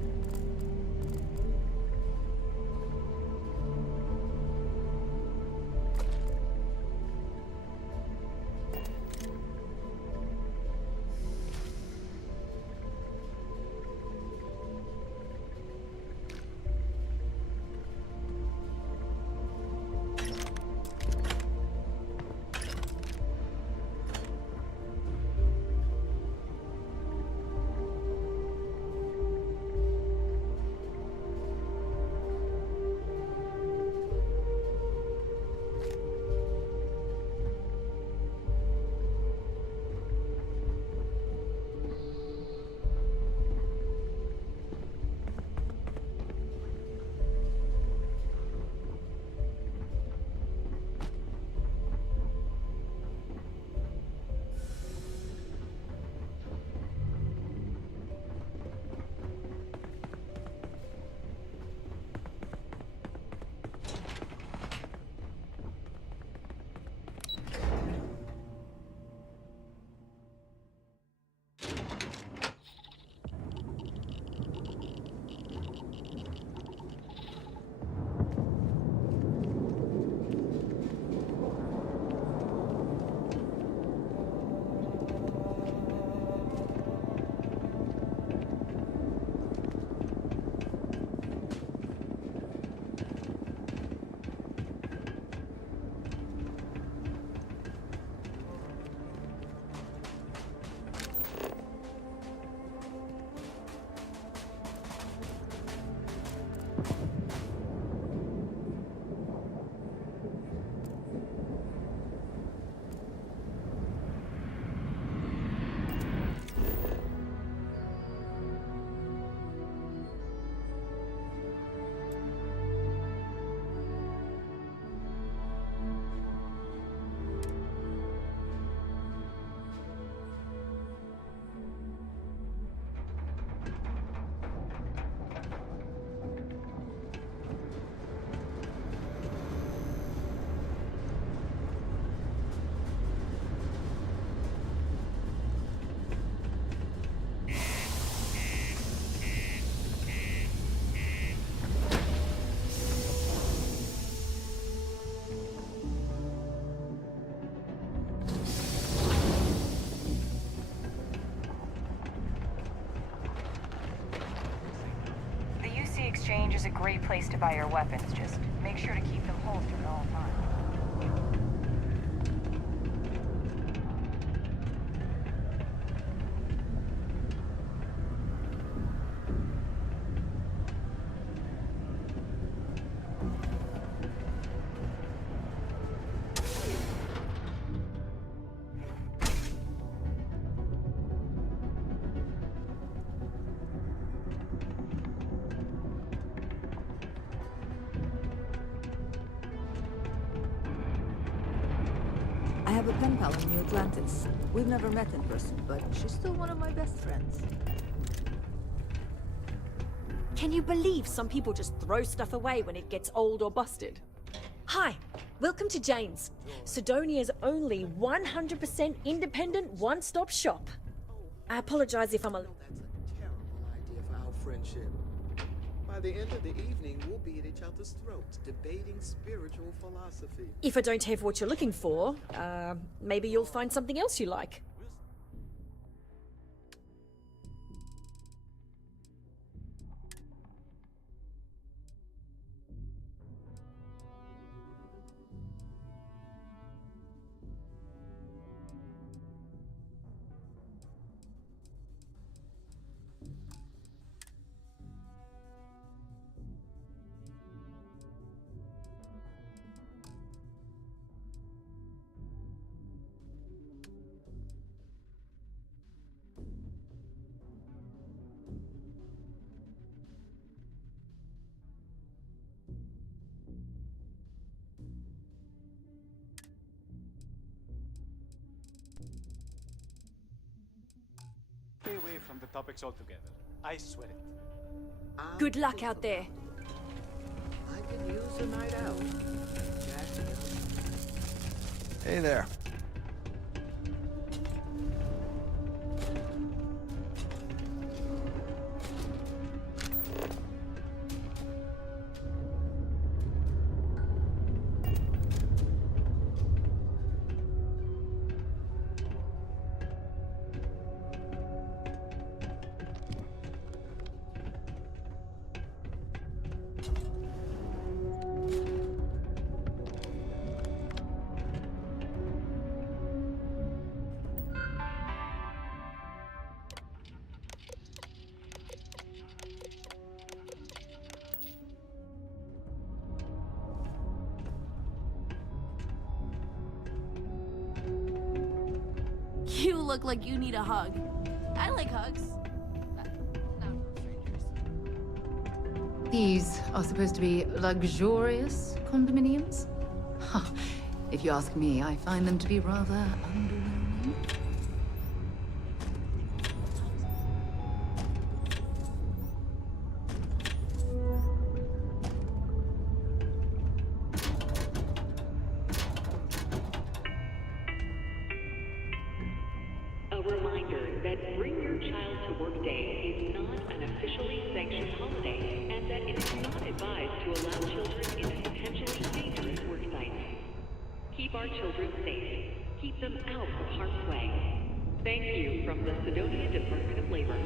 exchange is a great place to buy your weapons. Just make sure to keep them holstered at all times. I have a pen pal in New Atlantis. We've never met in person, but she's still one of my best friends. Can you believe some people just throw stuff away when it gets old or busted? Hi, welcome to Jane's, Sidonia's only 100% independent one-stop shop. I apologize if I'm a... That's a terrible idea for our friendship. By the end of the evening, we'll be at each other's throats, debating spiritual philosophy. If I don't have what you're looking for, maybe you'll find something else you like. Stay away from the topics altogether. I swear it. Good luck out there. I could use a night out. Hey there. You look like you need a hug. I like hugs. These are supposed to be luxurious condominiums? Huh. If you ask me, I find them to be rather underwhelming. A reminder that Bring Your Child to Work Day is not an officially sanctioned holiday, and that it is not advised to allow children into potentially dangerous work sites. Keep our children safe. Keep them out of harm's way. Thank you from the Sidonia Department of Labor.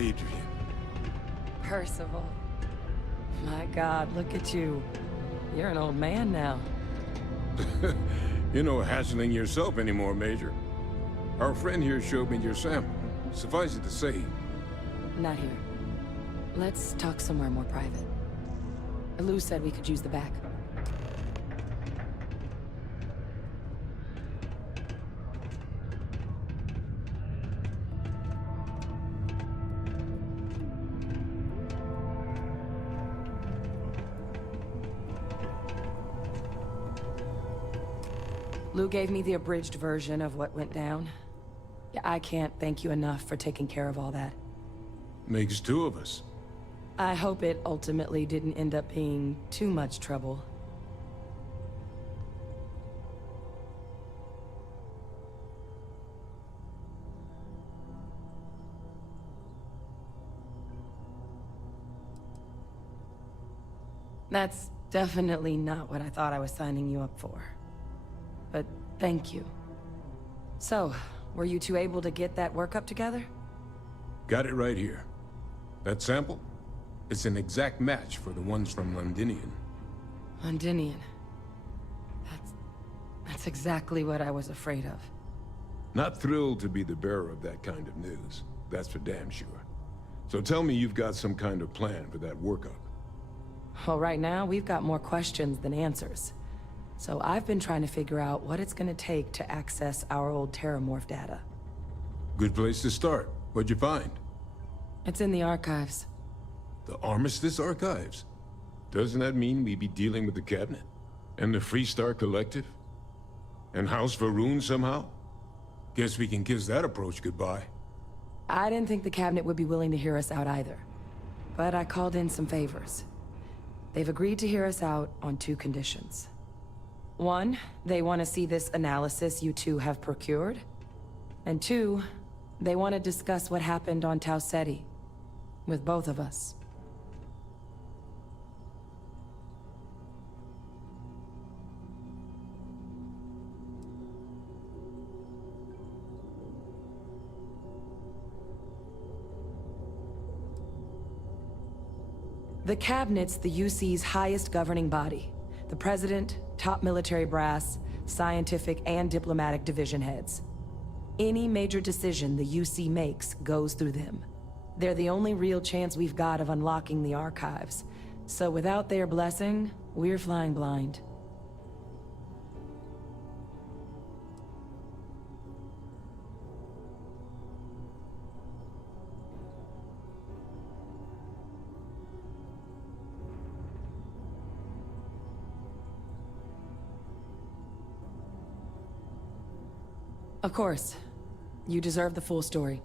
Adrian. Percival. My God, look at you. You're an old man now. You're no hassling yourself anymore, Major. Our friend here showed me your sample. Suffice it to say... Not here. Let's talk somewhere more private. Lou said we could use the back. Lou gave me the abridged version of what went down. Yeah, I can't thank you enough for taking care of all that. Makes two of us. I hope it ultimately didn't end up being too much trouble. That's definitely not what I thought I was signing you up for. But thank you. So, were you two able to get that workup together? Got it right here. That sample? It's an exact match for the ones from Londinian. Londinian. That's exactly what I was afraid of. Not thrilled to be the bearer of that kind of news. That's for damn sure. So tell me you've got some kind of plan for that workup. Well, right now, we've got more questions than answers. So I've been trying to figure out what it's gonna take to access our old Terramorph data. Good place to start. What'd you find? It's in the archives. The Armistice Archives? Doesn't that mean we'd be dealing with the Cabinet? And the Freestar Collective? And House Varun somehow? Guess we can kiss that approach goodbye. I didn't think the Cabinet would be willing to hear us out either. But I called in some favors. They've agreed to hear us out on two conditions. One, they want to see this analysis you two have procured. And two, they want to discuss what happened on Tau Ceti. With both of us. The Cabinet's the UC's highest governing body. The President, top military brass, scientific and diplomatic division heads. Any major decision the UC makes goes through them. They're the only real chance we've got of unlocking the archives. So without their blessing, we're flying blind. Of course. You deserve the full story.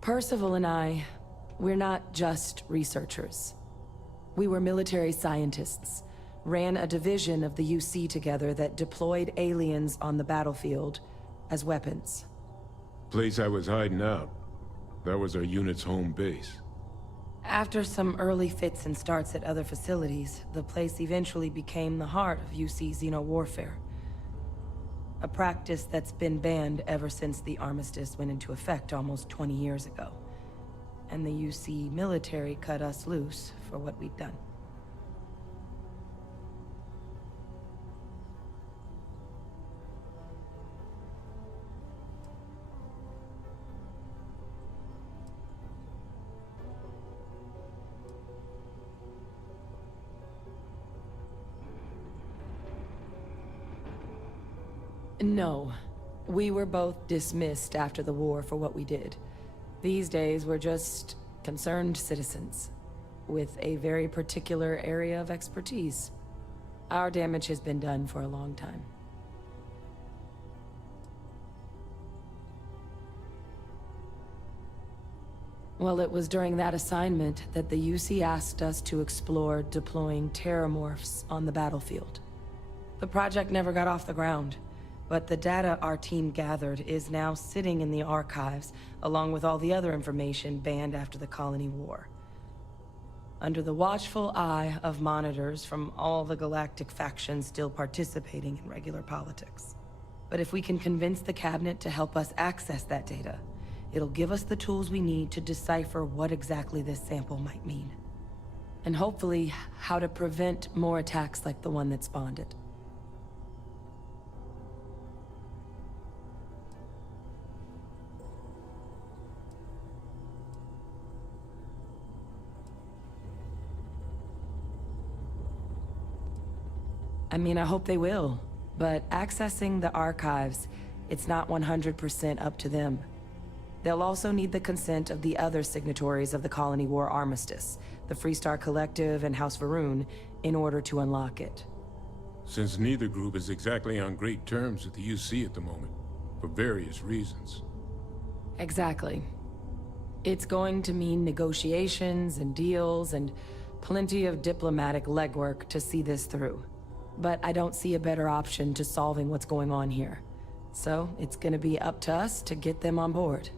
Percival and I, we're not just researchers. We were military scientists, ran a division of the UC together that deployed aliens on the battlefield as weapons. Place I was hiding out. That was our unit's home base. After some early fits and starts at other facilities, the place eventually became the heart of UC xeno-warfare. A practice that's been banned ever since the armistice went into effect almost 20 years ago. And the UC military cut us loose for what we'd done. No. We were both dismissed after the war for what we did. These days, we're just concerned citizens, with a very particular area of expertise. Our damage has been done for a long time. Well, it was during that assignment that the UC asked us to explore deploying terramorphs on the battlefield. The project never got off the ground. But the data our team gathered is now sitting in the archives, along with all the other information banned after the Colony War. Under the watchful eye of monitors from all the galactic factions still participating in regular politics. But if we can convince the Cabinet to help us access that data, It'll give us the tools we need to decipher what exactly this sample might mean. And hopefully, how to prevent more attacks like the one that spawned it. I mean, I hope they will. But accessing the archives, it's not 100% up to them. They'll also need the consent of the other signatories of the Colony War Armistice, the Freestar Collective and House Varun, in order to unlock it. Since neither group is exactly on great terms with the UC at the moment, for various reasons. Exactly. It's going to mean negotiations and deals and plenty of diplomatic legwork to see this through. But I don't see a better option to solving what's going on here. So it's gonna be up to us to get them on board.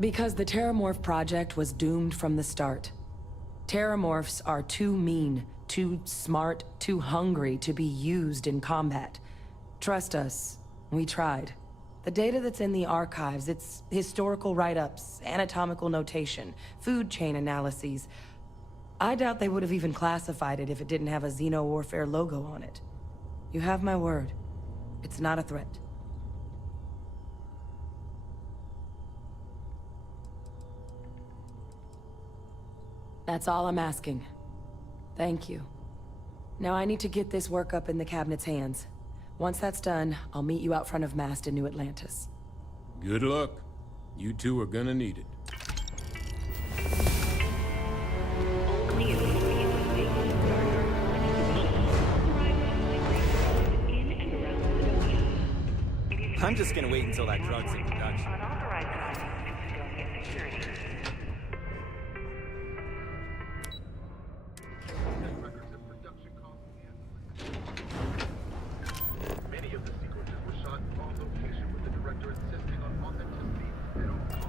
Because the Terramorph project was doomed from the start. Terramorphs are too mean, too smart, too hungry to be used in combat. Trust us, we tried. The data that's in the archives, it's historical write-ups, anatomical notation, food chain analyses. I doubt they would have even classified it if it didn't have a Xeno-Warfare logo on it. You have my word. It's not a threat. That's all I'm asking. Thank you. Now I need to get this work up in the cabinet's hands. Once that's done, I'll meet you out front of Mast in New Atlantis. Good luck. You two are gonna need it. I'm just gonna wait until that drug's in production. Many of the sequences were shot on location with the director insisting on authenticity at all costs.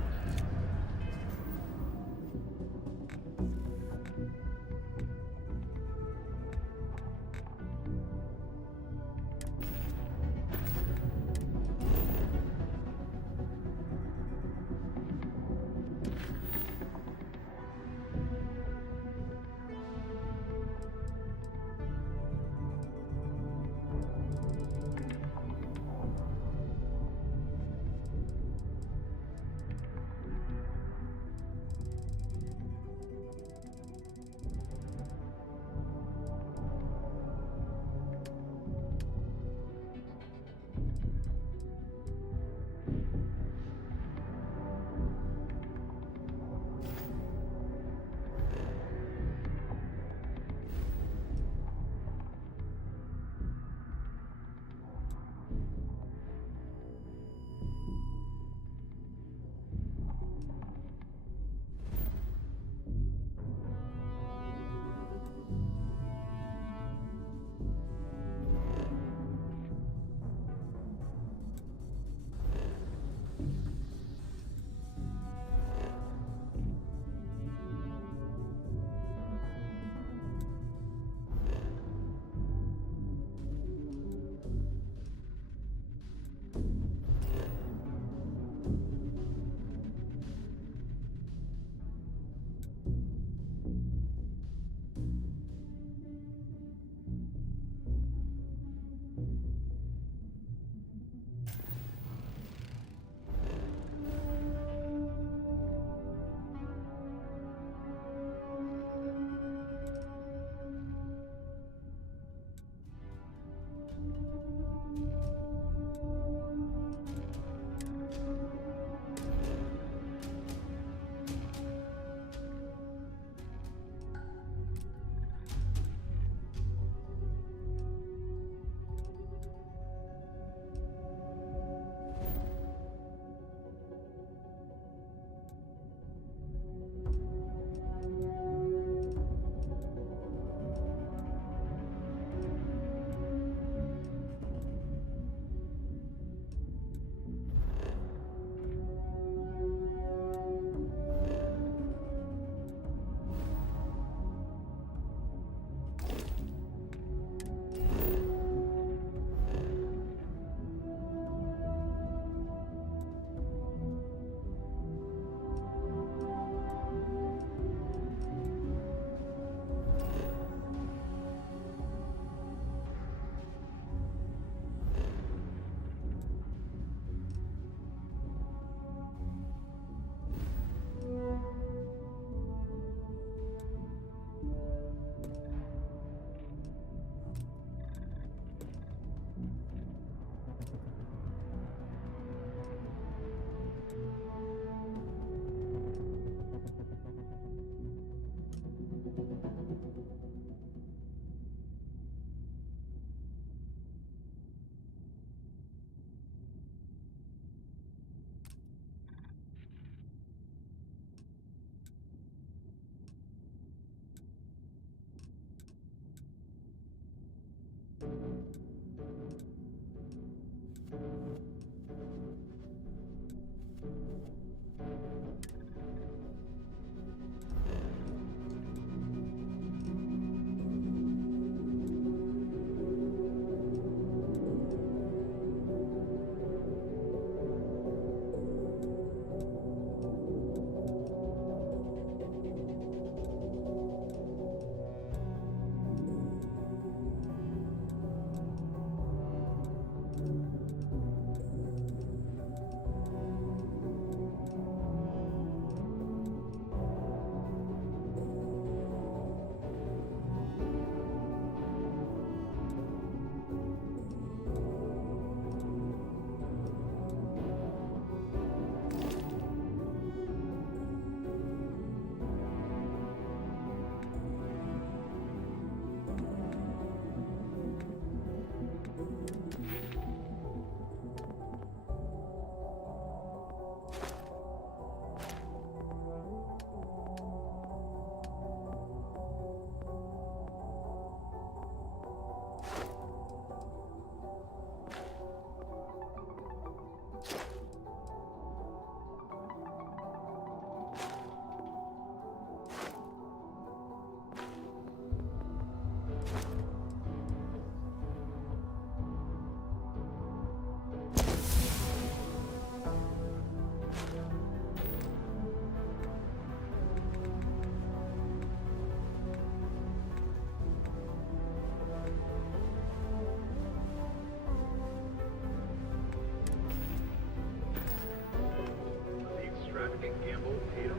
Procter & Gamble paid off.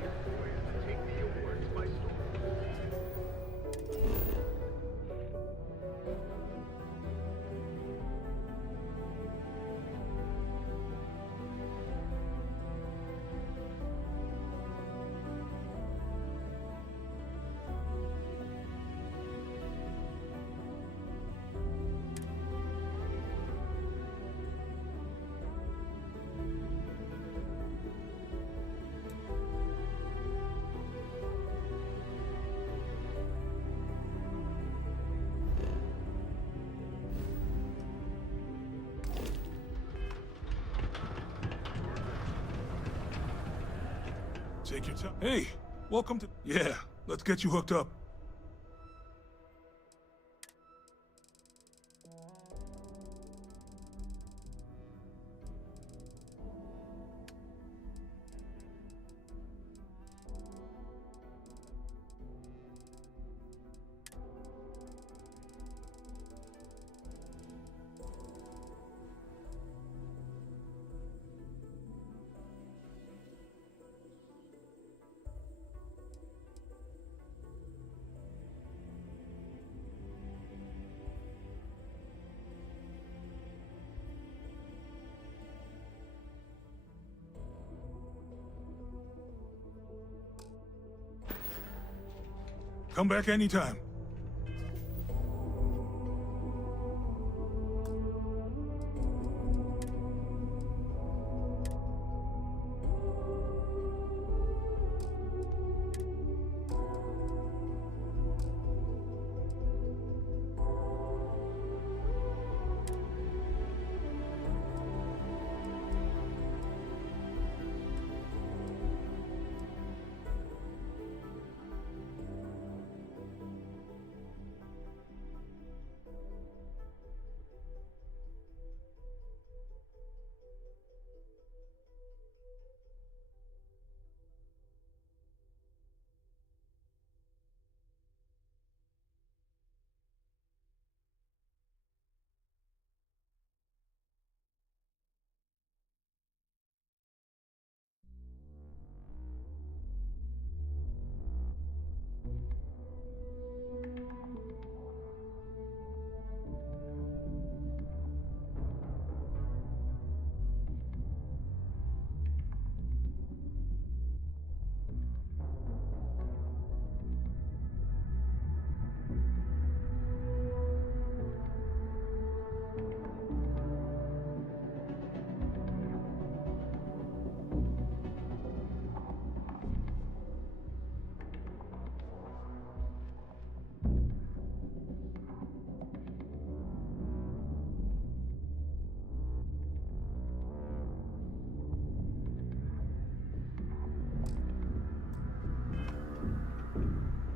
These boys to take the awards by storm. Take your time. Hey, welcome to... Yeah, let's get you hooked up. Come back anytime.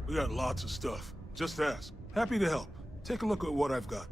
We got lots of stuff. Just ask. Happy to help. Take a look at what I've got.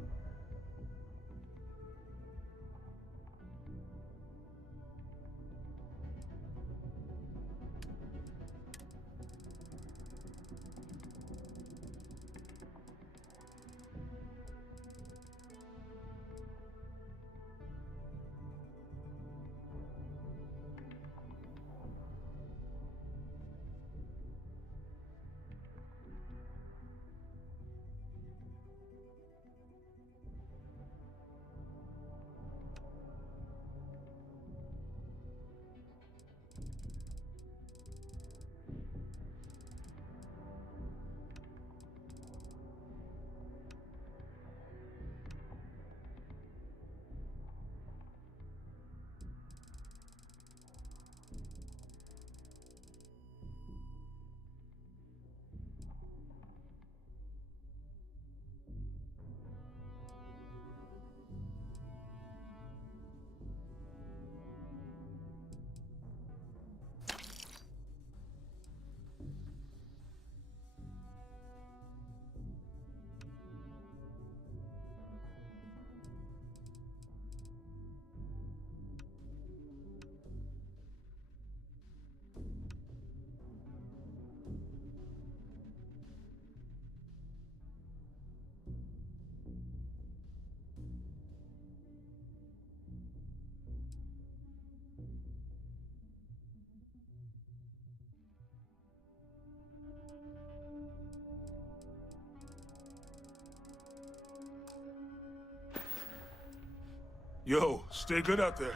Yo, stay good out there.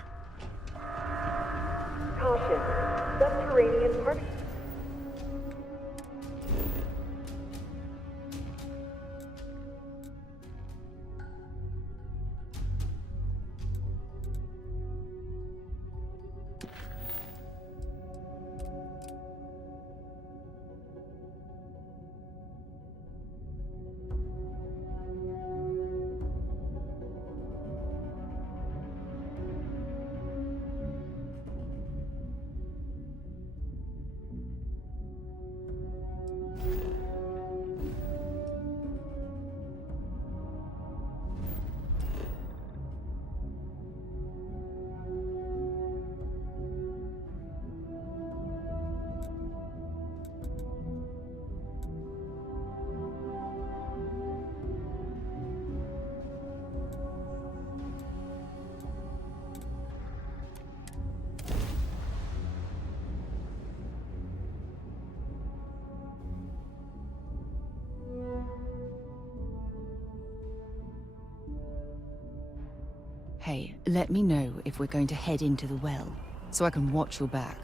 Caution. Subterranean particles. Hey, let me know if we're going to head into the well, so I can watch your back.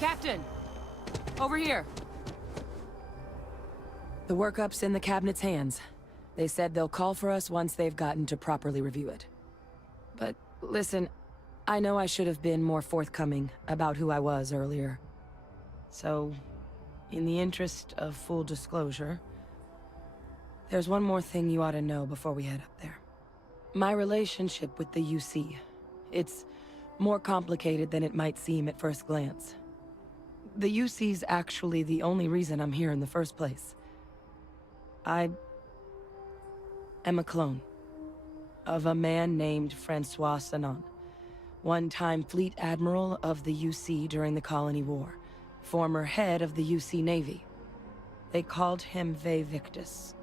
Captain! Over here! The workup's in the cabinet's hands. They said they'll call for us once they've gotten to properly review it. But listen, I know I should have been more forthcoming about who I was earlier. So, in the interest of full disclosure, there's one more thing you ought to know before we head up there. My relationship with the UC. It's more complicated than it might seem at first glance. The UC's actually the only reason I'm here in the first place. I am a clone of a man named Francois Sanon, one-time fleet admiral of the UC during the Colony War, former head of the UC Navy. They called him Ve Victus,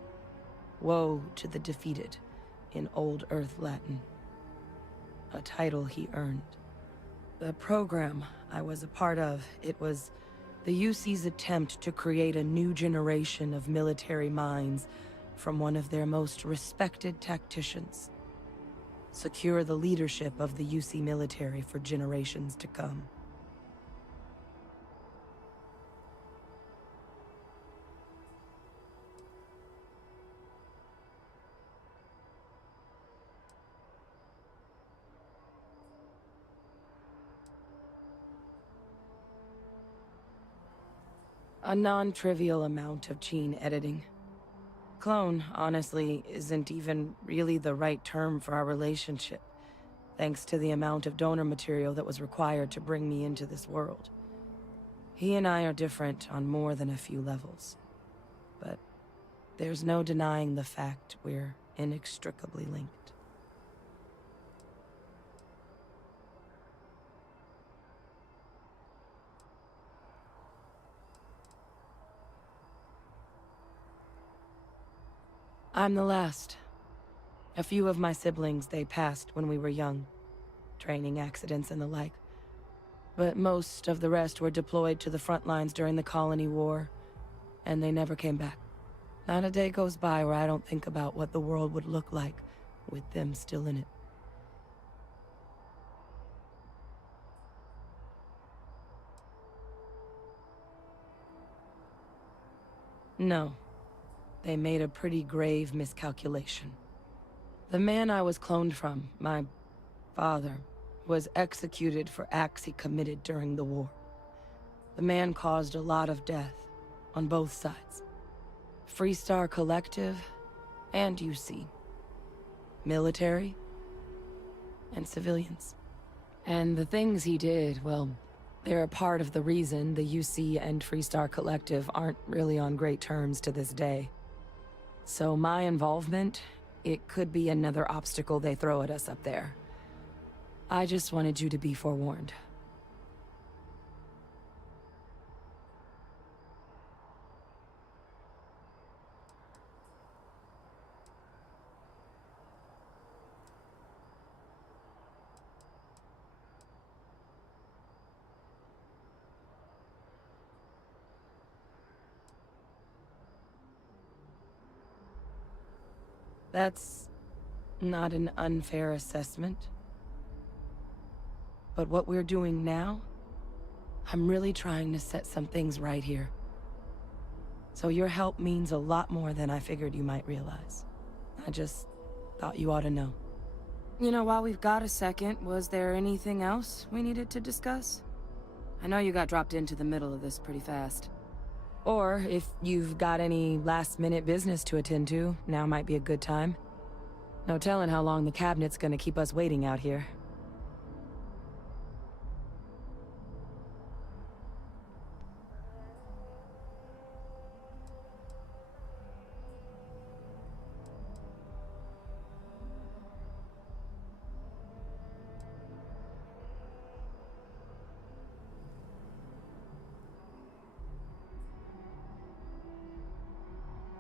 woe to the defeated, in Old Earth Latin, a title he earned. The program I was a part of, it was the UC's attempt to create a new generation of military minds from one of their most respected tacticians. Secure the leadership of the UC military for generations to come. A non-trivial amount of gene editing. Clone, honestly, isn't even really the right term for our relationship, thanks to the amount of donor material that was required to bring me into this world. He and I are different on more than a few levels, but there's no denying the fact we're inextricably linked. I'm the last. A few of my siblings, they passed when we were young. Training accidents and the like. But most of the rest were deployed to the front lines during the Colony War, and they never came back. Not a day goes by where I don't think about what the world would look like with them still in it. No. They made a pretty grave miscalculation. The man I was cloned from, my father, was executed for acts he committed during the war. The man caused a lot of death, on both sides. Freestar Collective, and UC. Military, and civilians. And the things he did, well, they're a part of the reason the UC and Freestar Collective aren't really on great terms to this day. So my involvement, it could be another obstacle they throw at us up there. I just wanted you to be forewarned. That's not an unfair assessment. But what we're doing now, I'm really trying to set some things right here. So your help means a lot more than I figured you might realize. I just thought you ought to know. You know, while we've got a second, was there anything else we needed to discuss? I know you got dropped into the middle of this pretty fast. Or, if you've got any last-minute business to attend to, now might be a good time. No telling how long the cabinet's gonna keep us waiting out here.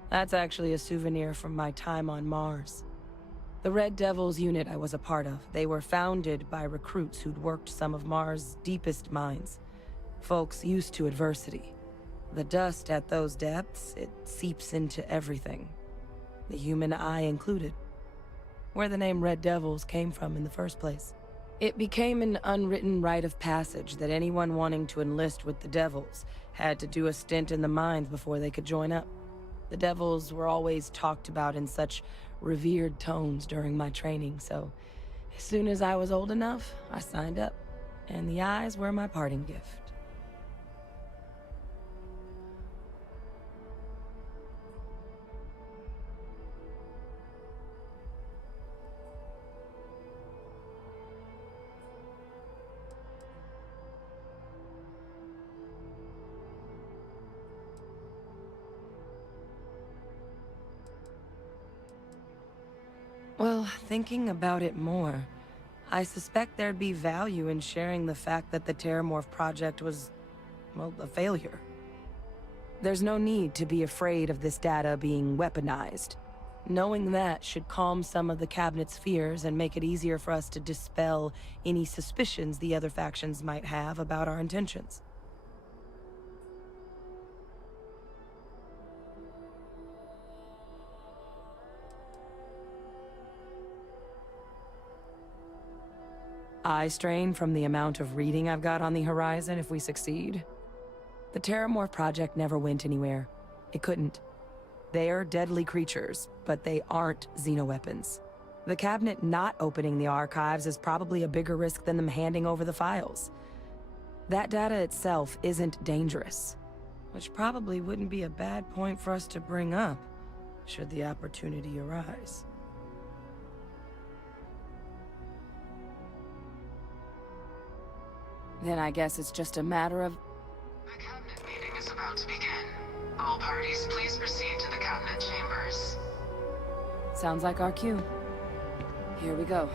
That's actually a souvenir from my time on Mars. The Red Devils unit I was a part of, they were founded by recruits who'd worked some of Mars' deepest mines. Folks used to adversity. The dust at those depths, it seeps into everything. The human eye included. Where the name Red Devils came from in the first place. It became an unwritten rite of passage that anyone wanting to enlist with the Devils had to do a stint in the mines before they could join up. The Devils were always talked about in such revered tones during my training, so as soon as I was old enough, I signed up, and the eyes were my parting gift. Well, thinking about it more, I suspect there'd be value in sharing the fact that the Terramorph project was, well, a failure. There's no need to be afraid of this data being weaponized. Knowing that should calm some of the Cabinet's fears and make it easier for us to dispel any suspicions the other factions might have about our intentions. Eye strain from the amount of reading I've got on the horizon if we succeed. The Terramorph project never went anywhere. It couldn't. They're deadly creatures, but they aren't xenoweapons. The Cabinet not opening the archives is probably a bigger risk than them handing over the files. That data itself isn't dangerous, which probably wouldn't be a bad point for us to bring up, should the opportunity arise. Then I guess it's just a matter of... The cabinet meeting is about to begin. All parties, please proceed to the cabinet chambers. Sounds like our cue. Here we go.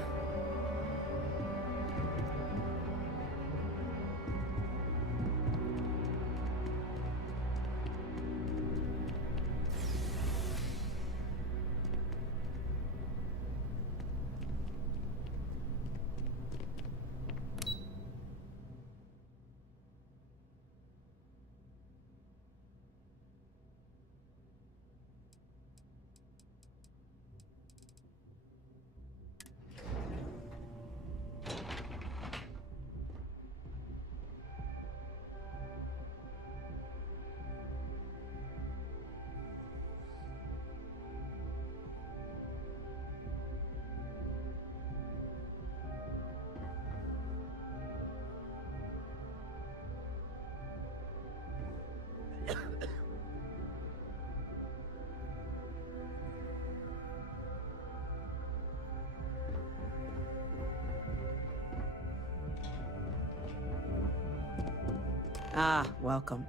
Ah, welcome.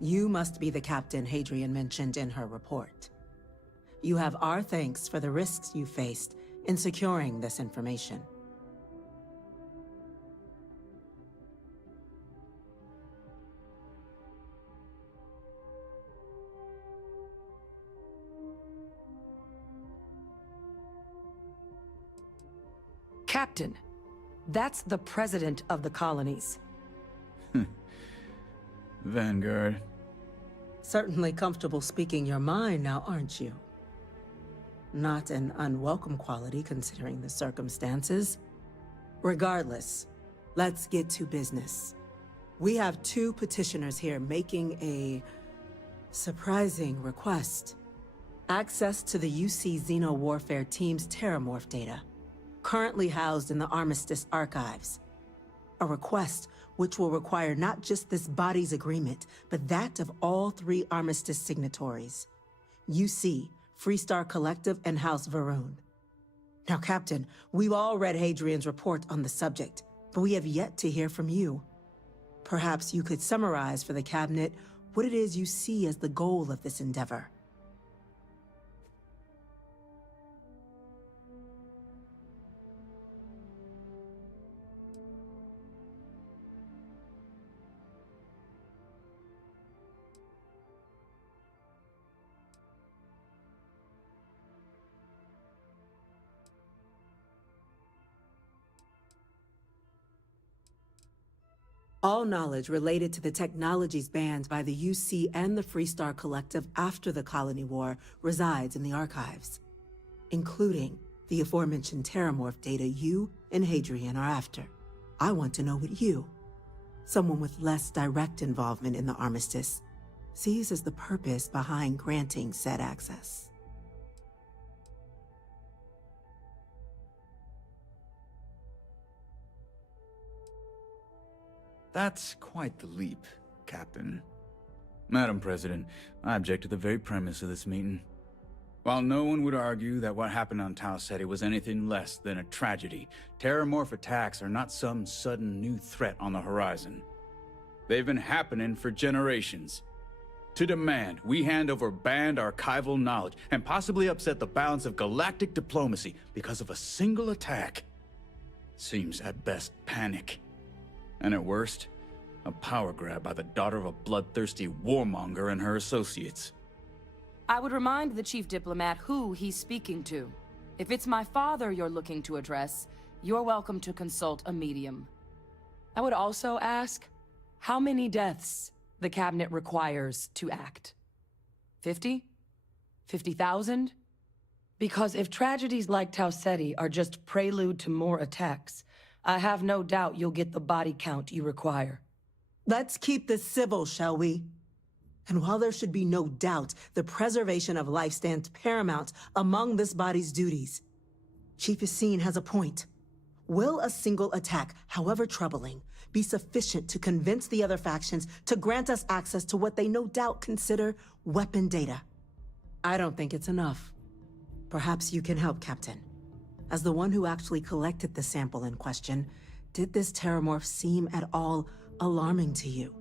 You must be the captain Hadrian mentioned in her report. You have our thanks for the risks you faced in securing this information. Captain, that's the president of the colonies. Vanguard. Certainly comfortable speaking your mind now, aren't you? Not an unwelcome quality considering the circumstances. Regardless, let's get to business. We have 2 petitioners here making a surprising request. Access to the UC Xeno Warfare Team's Terramorph data, currently housed in the Armistice archives. A request which will require not just this body's agreement, but that of all 3 Armistice signatories. UC, Freestar Collective, and House Varun. Now, Captain, we've all read Hadrian's report on the subject, but we have yet to hear from you. Perhaps you could summarize for the Cabinet what it is you see as the goal of this endeavor. All knowledge related to the technologies banned by the UC and the Freestar Collective after the Colony War resides in the archives, including the aforementioned Terramorph data you and Hadrian are after. I want to know what you, someone with less direct involvement in the Armistice, sees as the purpose behind granting said access. That's quite the leap, Captain. Madam President, I object to the very premise of this meeting. While no one would argue that what happened on Tau Ceti was anything less than a tragedy, Terramorph attacks are not some sudden new threat on the horizon. They've been happening for generations. To demand we hand over banned archival knowledge and possibly upset the balance of galactic diplomacy because of a single attack seems at best panic. And at worst, a power grab by the daughter of a bloodthirsty warmonger and her associates. I would remind the chief diplomat who he's speaking to. If it's my father you're looking to address, you're welcome to consult a medium. I would also ask how many deaths the Cabinet requires to act. 50? 50,000? Because if tragedies like Tau Ceti are just prelude to more attacks, I have no doubt you'll get the body count you require. Let's keep this civil, shall we? And while there should be no doubt the preservation of life stands paramount among this body's duties, Chief Yassine has a point. Will a single attack, however troubling, be sufficient to convince the other factions to grant us access to what they no doubt consider weapon data? I don't think it's enough. Perhaps you can help, Captain. As the one who actually collected the sample in question, did this Terramorph seem at all alarming to you?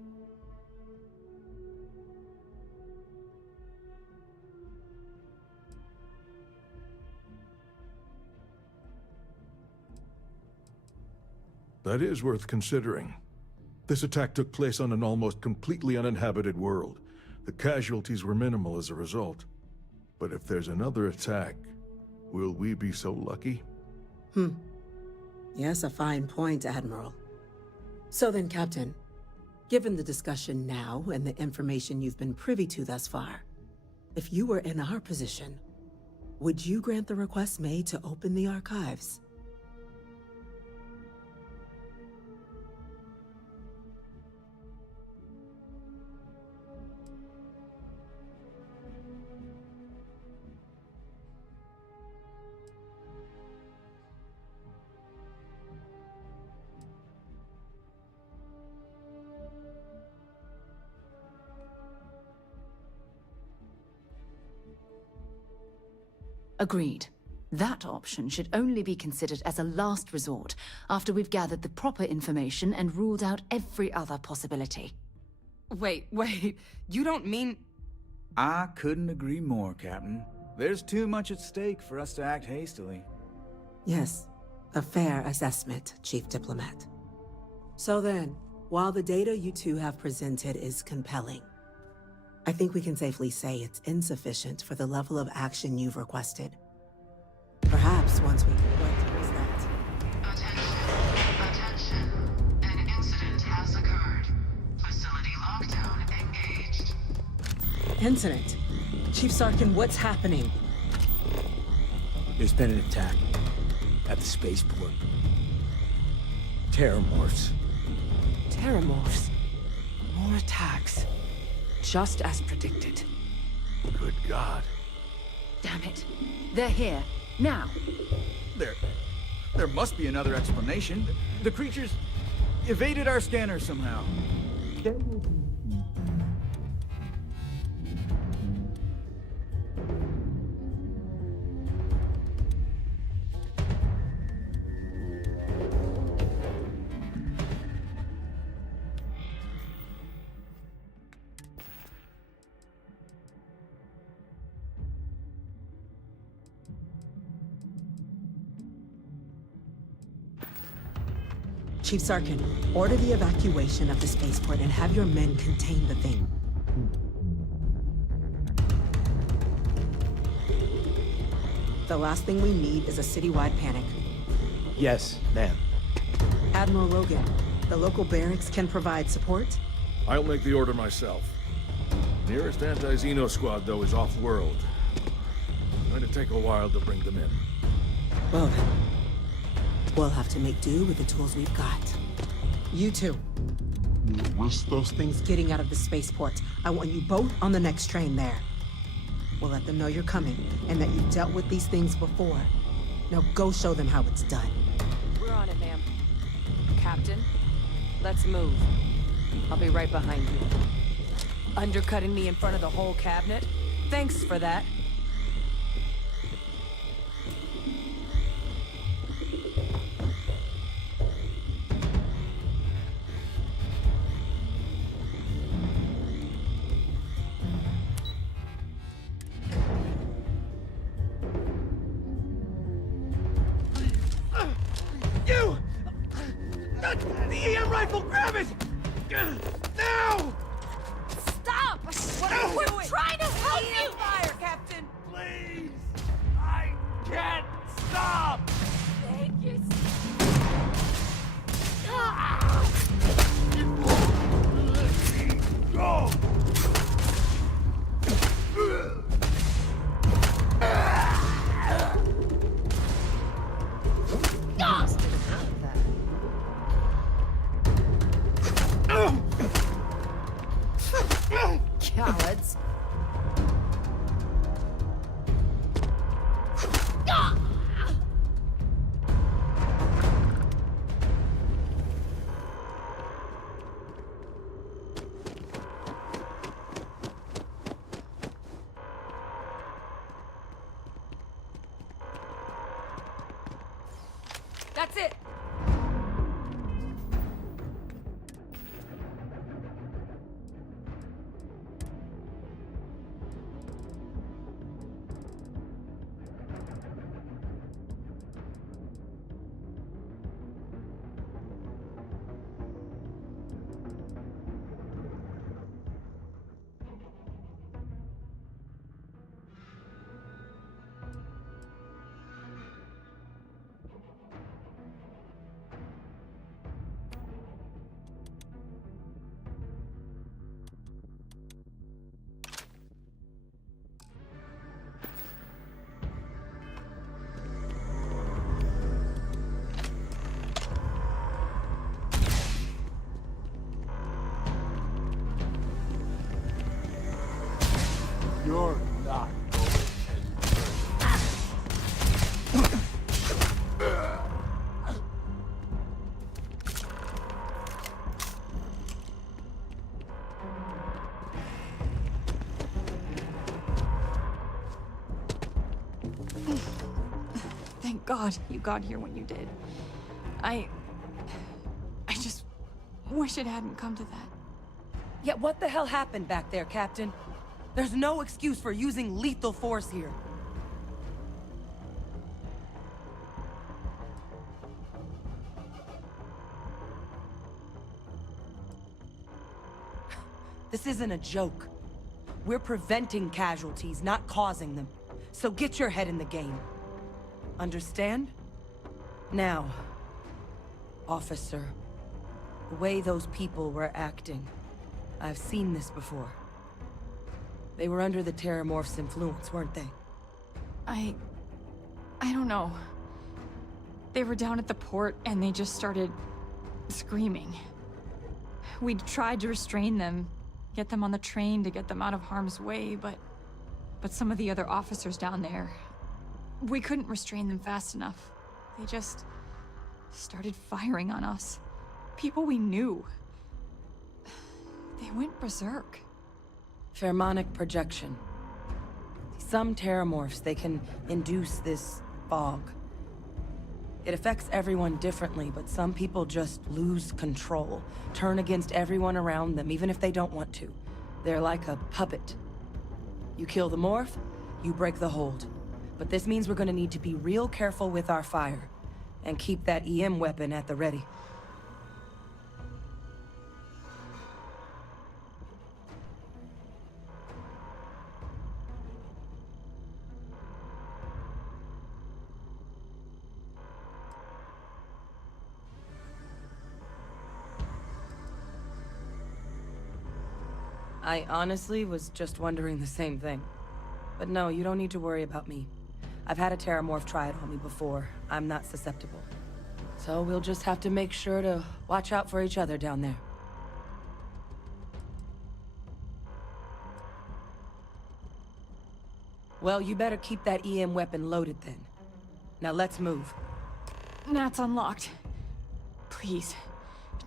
That is worth considering. This attack took place on an almost completely uninhabited world. The casualties were minimal as a result. But if there's another attack, will we be so lucky? Yes, a fine point, Admiral. So then, Captain, given the discussion now and the information you've been privy to thus far, if you were in our position, would you grant the request made to open the archives? Agreed. That option should only be considered as a last resort after we've gathered the proper information and ruled out every other possibility. Wait, you don't mean... I couldn't agree more, Captain. There's too much at stake for us to act hastily. Yes, a fair assessment, Chief Diplomat. So then, while the data you two have presented is compelling, I think we can safely say it's insufficient for the level of action you've requested. Perhaps once we can work towards that. Attention. An incident has occurred. Facility lockdown engaged. Incident? Chief Sarkin, what's happening? There's been an attack at the spaceport. Terramorphs. Terramorphs. More attacks. Just as predicted. Good God. Damn it. They're here. Now. There must be another explanation. The creatures evaded our scanner somehow. Chief Sarkin, order the evacuation of the spaceport and have your men contain the thing. The last thing we need is a citywide panic. Yes, ma'am. Admiral Logan, the local barracks can provide support? I'll make the order myself. Nearest anti-Xeno squad, though, is off-world. Going to take a while to bring them in. Well then, we'll have to make do with the tools we've got. You two. Risk those things getting out of the spaceport. I want you both on the next train there. We'll let them know you're coming, and that you've dealt with these things before. Now go show them how it's done. We're on it, ma'am. Captain, let's move. I'll be right behind you. Undercutting me in front of the whole cabinet? Thanks for that. You! The EM rifle, grab it! Now! Stop! What are you doing? We're trying to help you! Fire, Captain! Please! I can't stop! Thank you. Go! Cowards. That's it! You're not Thank God you got here when you did. I just wish it hadn't come to that. Yeah, what the hell happened back there, Captain? There's no excuse for using lethal force here. This isn't a joke. We're preventing casualties, not causing them. So get your head in the game. Understand? Now, officer, the way those people were acting, I've seen this before. They were under the Terramorph's influence, weren't they? I I don't know. They were down at the port and they just started screaming. We tried to restrain them, get them on the train to get them out of harm's way, but some of the other officers down there, we couldn't restrain them fast enough. They just started firing on us. People we knew. They went berserk. Pheromonic projection. Some terramorphs, they can induce this fog. It affects everyone differently, but some people just lose control, turn against everyone around them, even if they don't want to. They're like a puppet. You kill the morph, you break the hold. But this means we're gonna need to be real careful with our fire, and keep that EM weapon at the ready. I honestly was just wondering the same thing. But no, you don't need to worry about me. I've had a terramorph try it on me before. I'm not susceptible. So we'll just have to make sure to watch out for each other down there. Well, you better keep that EM weapon loaded then. Now let's move. Nat's unlocked. Please,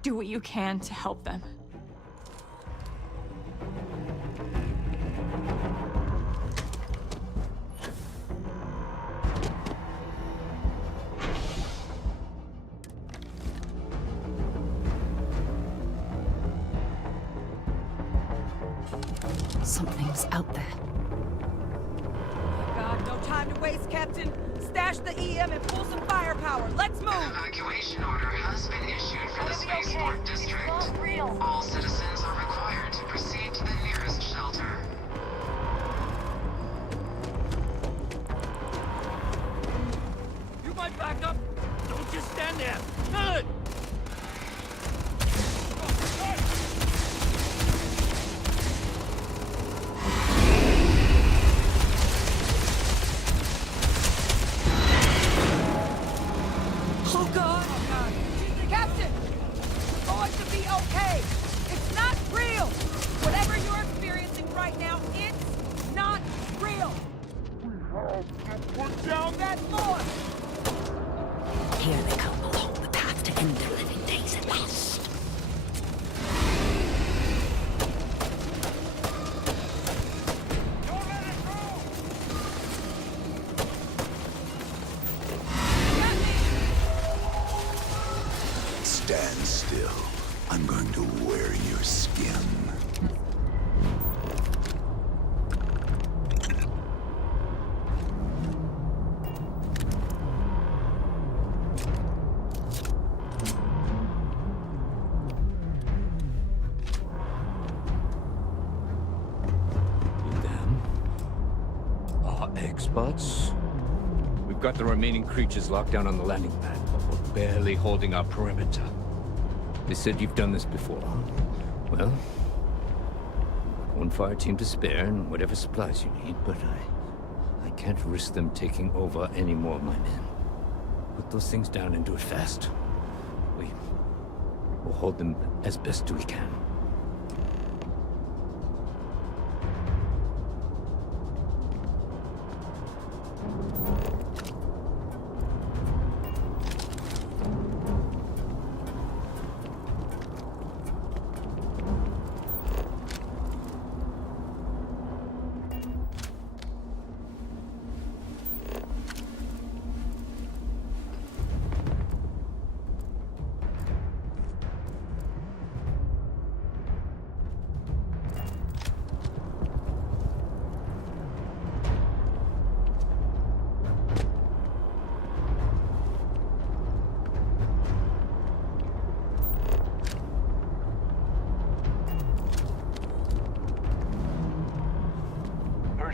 do what you can to help them. Something's out there. God, no time to waste, Captain. Stash the EM and pull some firepower. Let's move! An evacuation order has been issued for the spaceport district. All citizens are required to proceed to the nearest shelter. You might back up. Don't just stand there. Good! Oh God! Captain! You're going to be okay! It's not real! Whatever you're experiencing right now, it's not real! We have to put down that force! Here they come along the path to end their living days at last. Stand still. I'm going to wear your skin. Our experts? We've got the remaining creatures locked down on the landing pad, but we're barely holding our perimeter. They said you've done this before. Well, one fire team to spare and whatever supplies you need, but I can't risk them taking over any more of my men. Put those things down and do it fast. We'll hold them as best we can.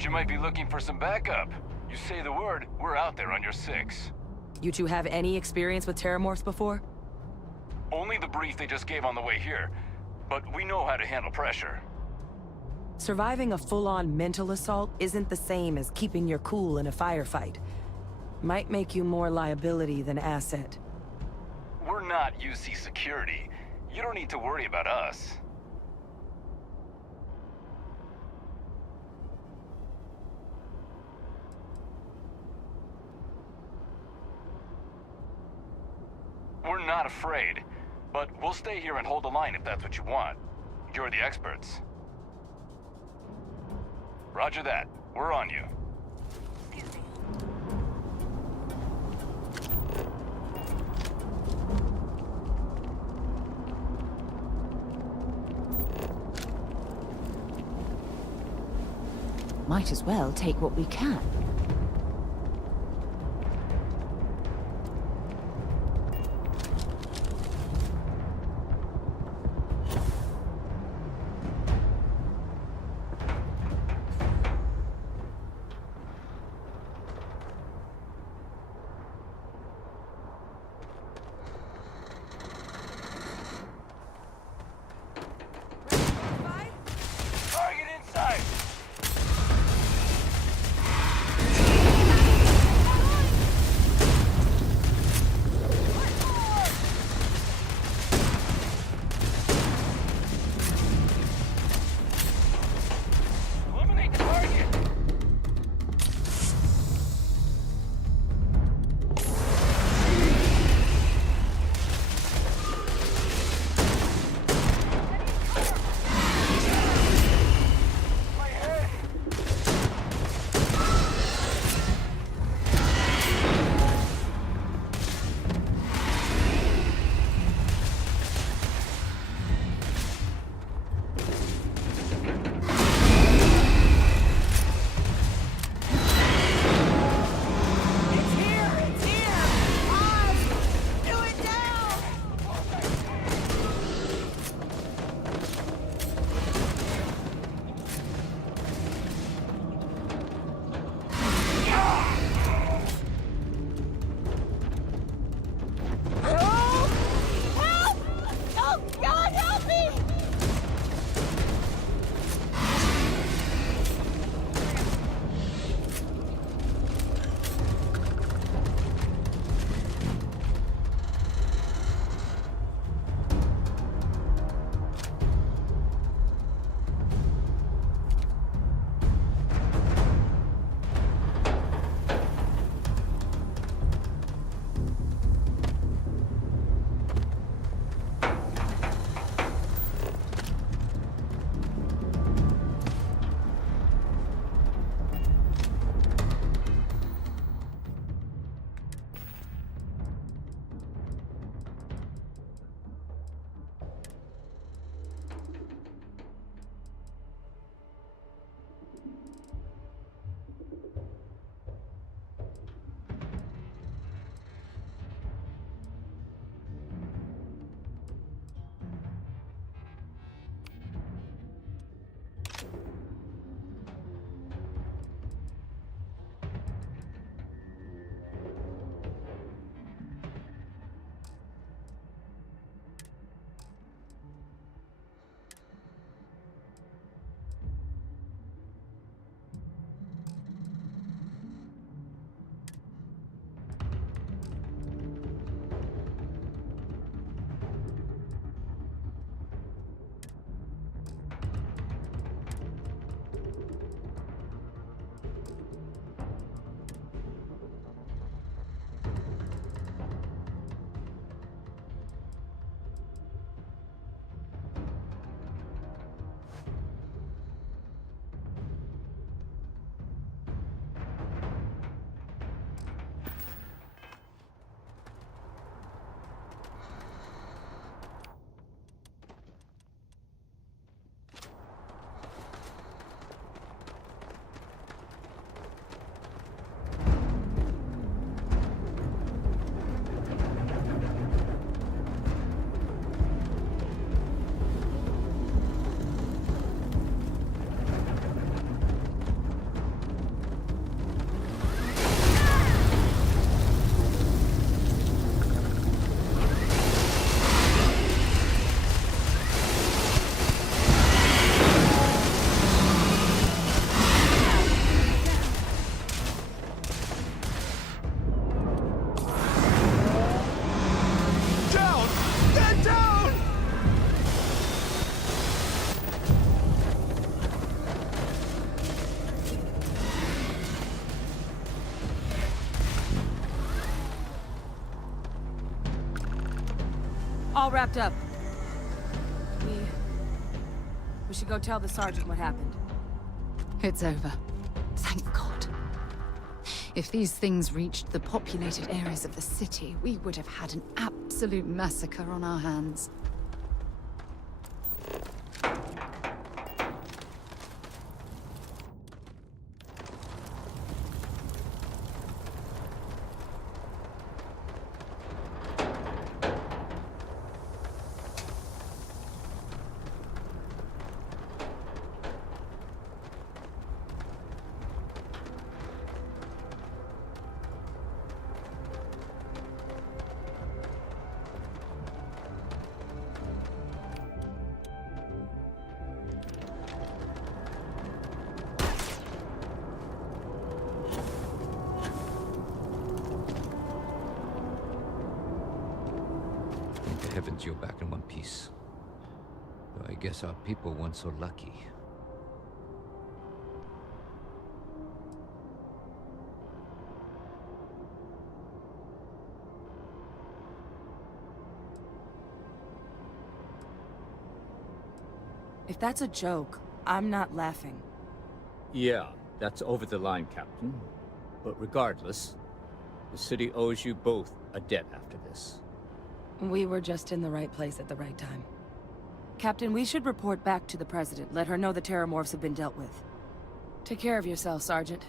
You might be looking for some backup. You say the word, we're out there on your 6. You two have any experience with terramorphs before? Only the brief they just gave on the way here, but we know how to handle pressure. Surviving a full-on mental assault isn't the same as keeping your cool in a firefight. Might make you more liability than asset. We're not UC security. You don't need to worry about us. We're not afraid, but we'll stay here and hold the line if that's what you want. You're the experts. Roger that. We're on you. Might as well take what we can. Target inside! All wrapped up. We should go tell the sergeant what happened. It's over. Thank God. If these things reached the populated areas of the city, we would have had an absolute massacre on our hands. Thank the heavens you're back in one piece. Though I guess our people weren't so lucky. If that's a joke, I'm not laughing. Yeah, that's over the line, Captain. But regardless, the city owes you both a debt after this. We were just in the right place at the right time. Captain, we should report back to the President. Let her know the Terramorphs have been dealt with. Take care of yourself, Sergeant.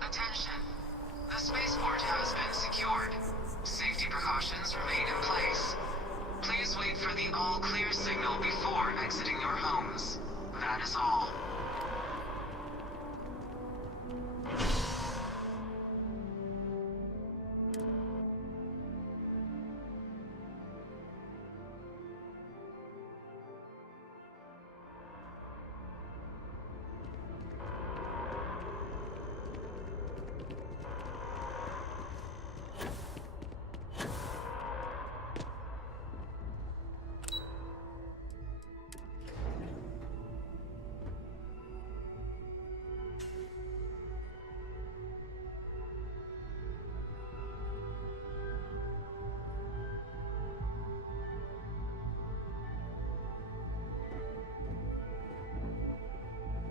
Attention. The spaceport has been secured. Safety precautions remain in place. Please wait for the all-clear signal before exiting your homes. That is all.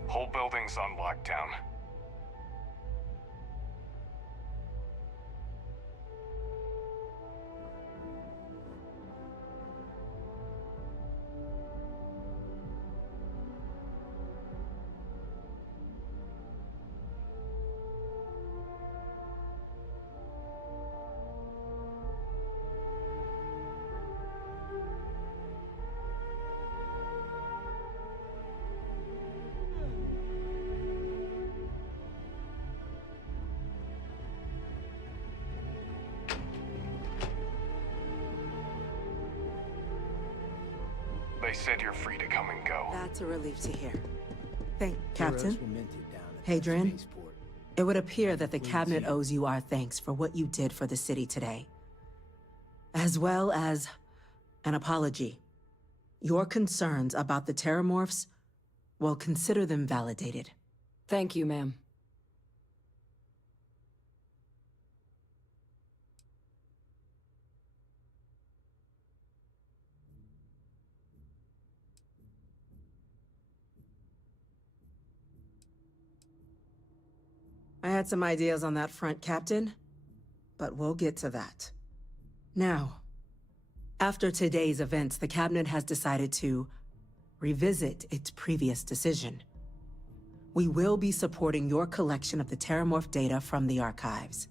Whole building's on lockdown. They said you're free to come and go. That's a relief to hear. Captain. Heroes were minted down at Hadrian, spaceport. it would appear that the Cabinet owes you our thanks for what you did for the city today. As well as an apology. Your concerns about the Terramorphs, well, consider them validated. Thank you, ma'am. I had some ideas on that front, Captain, but we'll get to that. Now, after today's events, the Cabinet has decided to revisit its previous decision. We will be supporting your collection of the Terramorph data from the archives,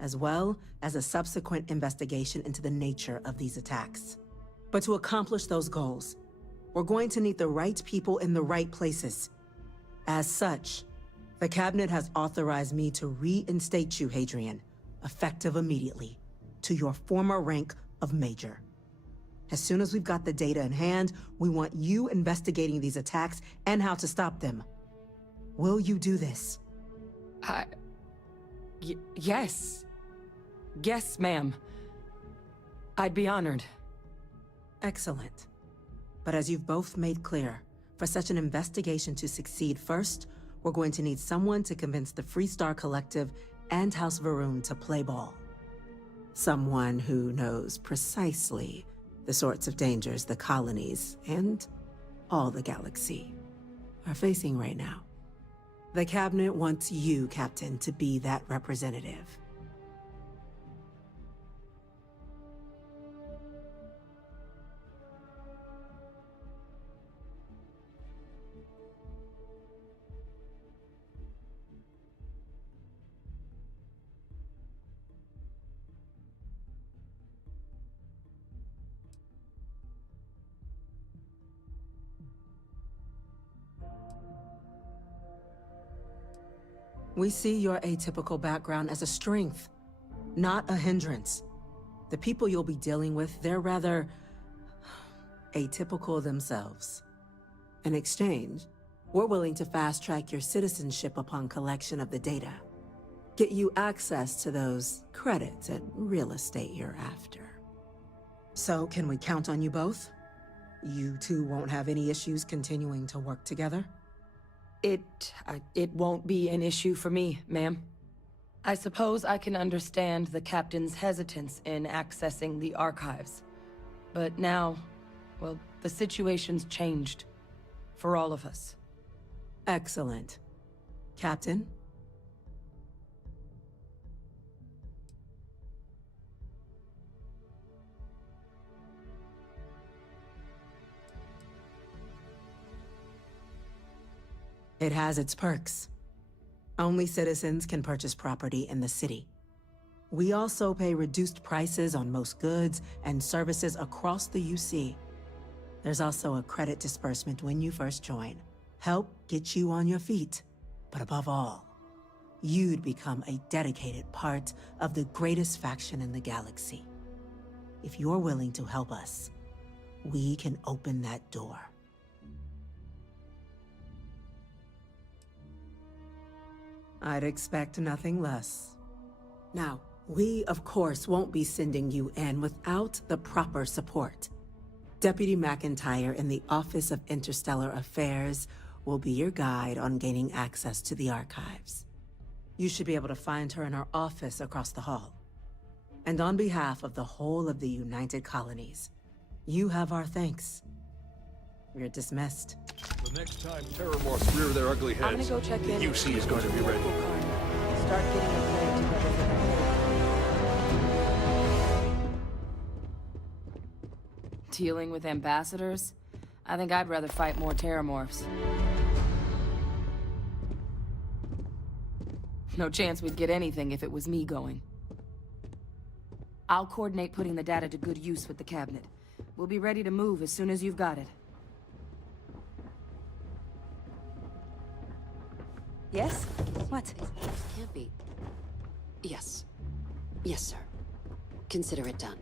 as well as a subsequent investigation into the nature of these attacks. But to accomplish those goals, we're going to need the right people in the right places. As such, the Cabinet has authorized me to reinstate you, Hadrian, effective immediately, to your former rank of Major. As soon as we've got the data in hand, we want you investigating these attacks and how to stop them. Will you do this? Yes. Yes, ma'am. I'd be honored. Excellent. But as you've both made clear, for such an investigation to succeed, first, we're going to need someone to convince the Freestar Collective and House Varun to play ball. Someone who knows precisely the sorts of dangers the colonies and all the galaxy are facing right now. The Cabinet wants you, Captain, to be that representative. We see your atypical background as a strength, not a hindrance. The people you'll be dealing with, they're rather atypical themselves. In exchange, we're willing to fast-track your citizenship upon collection of the data. Get you access to those credits and real estate you're after. So, can we count on you both? You two won't have any issues continuing to work together? It won't be an issue for me, ma'am. I suppose I can understand the captain's hesitance in accessing the archives. But now, well, the situation's changed. For all of us. Excellent. Captain? It has its perks. Only citizens can purchase property in the city. We also pay reduced prices on most goods and services across the UC. There's also a credit disbursement when you first join. Help get you on your feet. But above all, you'd become a dedicated part of the greatest faction in the galaxy. If you're willing to help us, we can open that door. I'd expect nothing less. Now, we, of course, won't be sending you in without the proper support. Deputy McIntyre in the Office of Interstellar Affairs will be your guide on gaining access to the archives. You should be able to find her in her office across the hall. And on behalf of the whole of the United Colonies, you have our thanks. You're dismissed. The next time Terramorphs rear their ugly heads, I'm gonna go check in. the UC is going to be ready. Start getting a plan together for that. Dealing with ambassadors? I think I'd rather fight more Terramorphs. No chance we'd get anything if it was me going. I'll coordinate putting the data to good use with the cabinet. We'll be ready to move as soon as you've got it. Yes? What? Can't be. Yes. Yes, sir. Consider it done.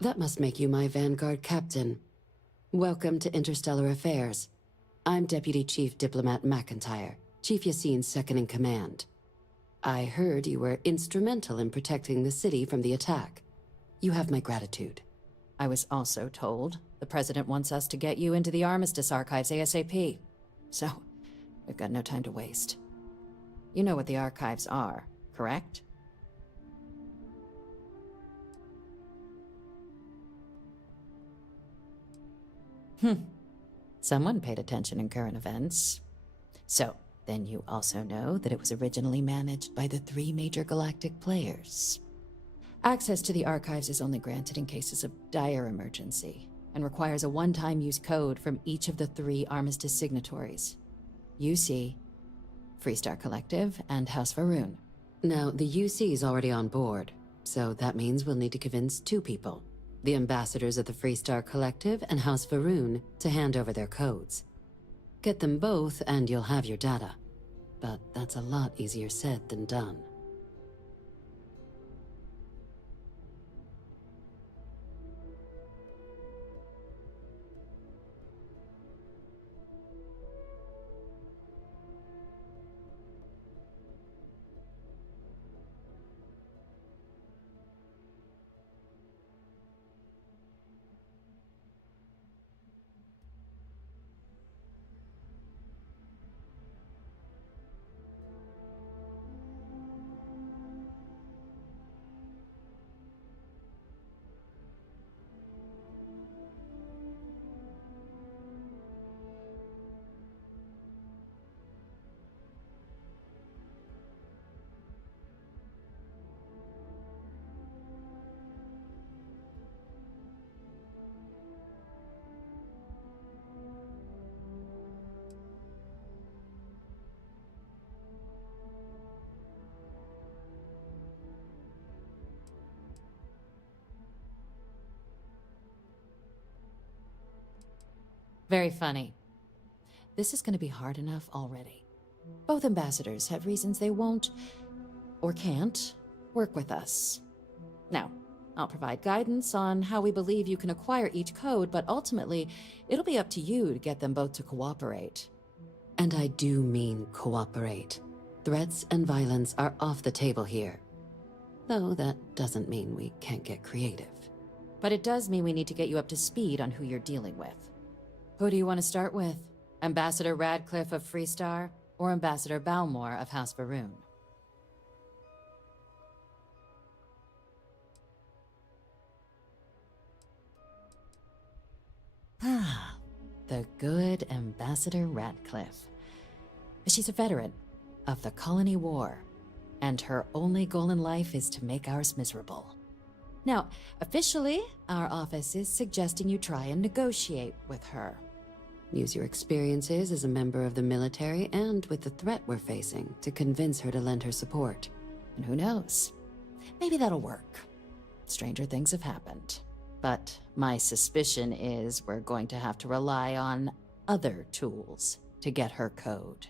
That must make you my Vanguard captain. Welcome to Interstellar Affairs. I'm Deputy Chief Diplomat McIntyre, Chief Yassine's second-in-command. I heard you were instrumental in protecting the city from the attack. You have my gratitude. I was also told the President wants us to get you into the Armistice Archives ASAP. So, we've got no time to waste. You know what the archives are, correct? Someone paid attention in current events. So, then you also know that it was originally managed by the 3 major galactic players. Access to the archives is only granted in cases of dire emergency, and requires a one-time use code from each of the 3 Armistice signatories. UC, Freestar Collective, and House Varun. Now, the UC is already on board, so that means we'll need to convince 2 people. The ambassadors of the Freestar Collective and House Varun to hand over their codes. Get them both and you'll have your data. But that's a lot easier said than done. Very funny. This is going to be hard enough already. Both ambassadors have reasons they won't, or can't, work with us. Now, I'll provide guidance on how we believe you can acquire each code, but ultimately, it'll be up to you to get them both to cooperate. And I do mean cooperate. Threats and violence are off the table here. Though that doesn't mean we can't get creative. But it does mean we need to get you up to speed on who you're dealing with. Who do you want to start with? Ambassador Radcliffe of Freestar, or Ambassador Balmore of House Varoon? Ah, the good Ambassador Radcliffe. She's a veteran of the Colony War, and her only goal in life is to make ours miserable. Now, officially, our office is suggesting you try and negotiate with her. Use your experiences as a member of the military and with the threat we're facing to convince her to lend her support. And who knows? Maybe that'll work. Stranger things have happened. But my suspicion is we're going to have to rely on other tools to get her code.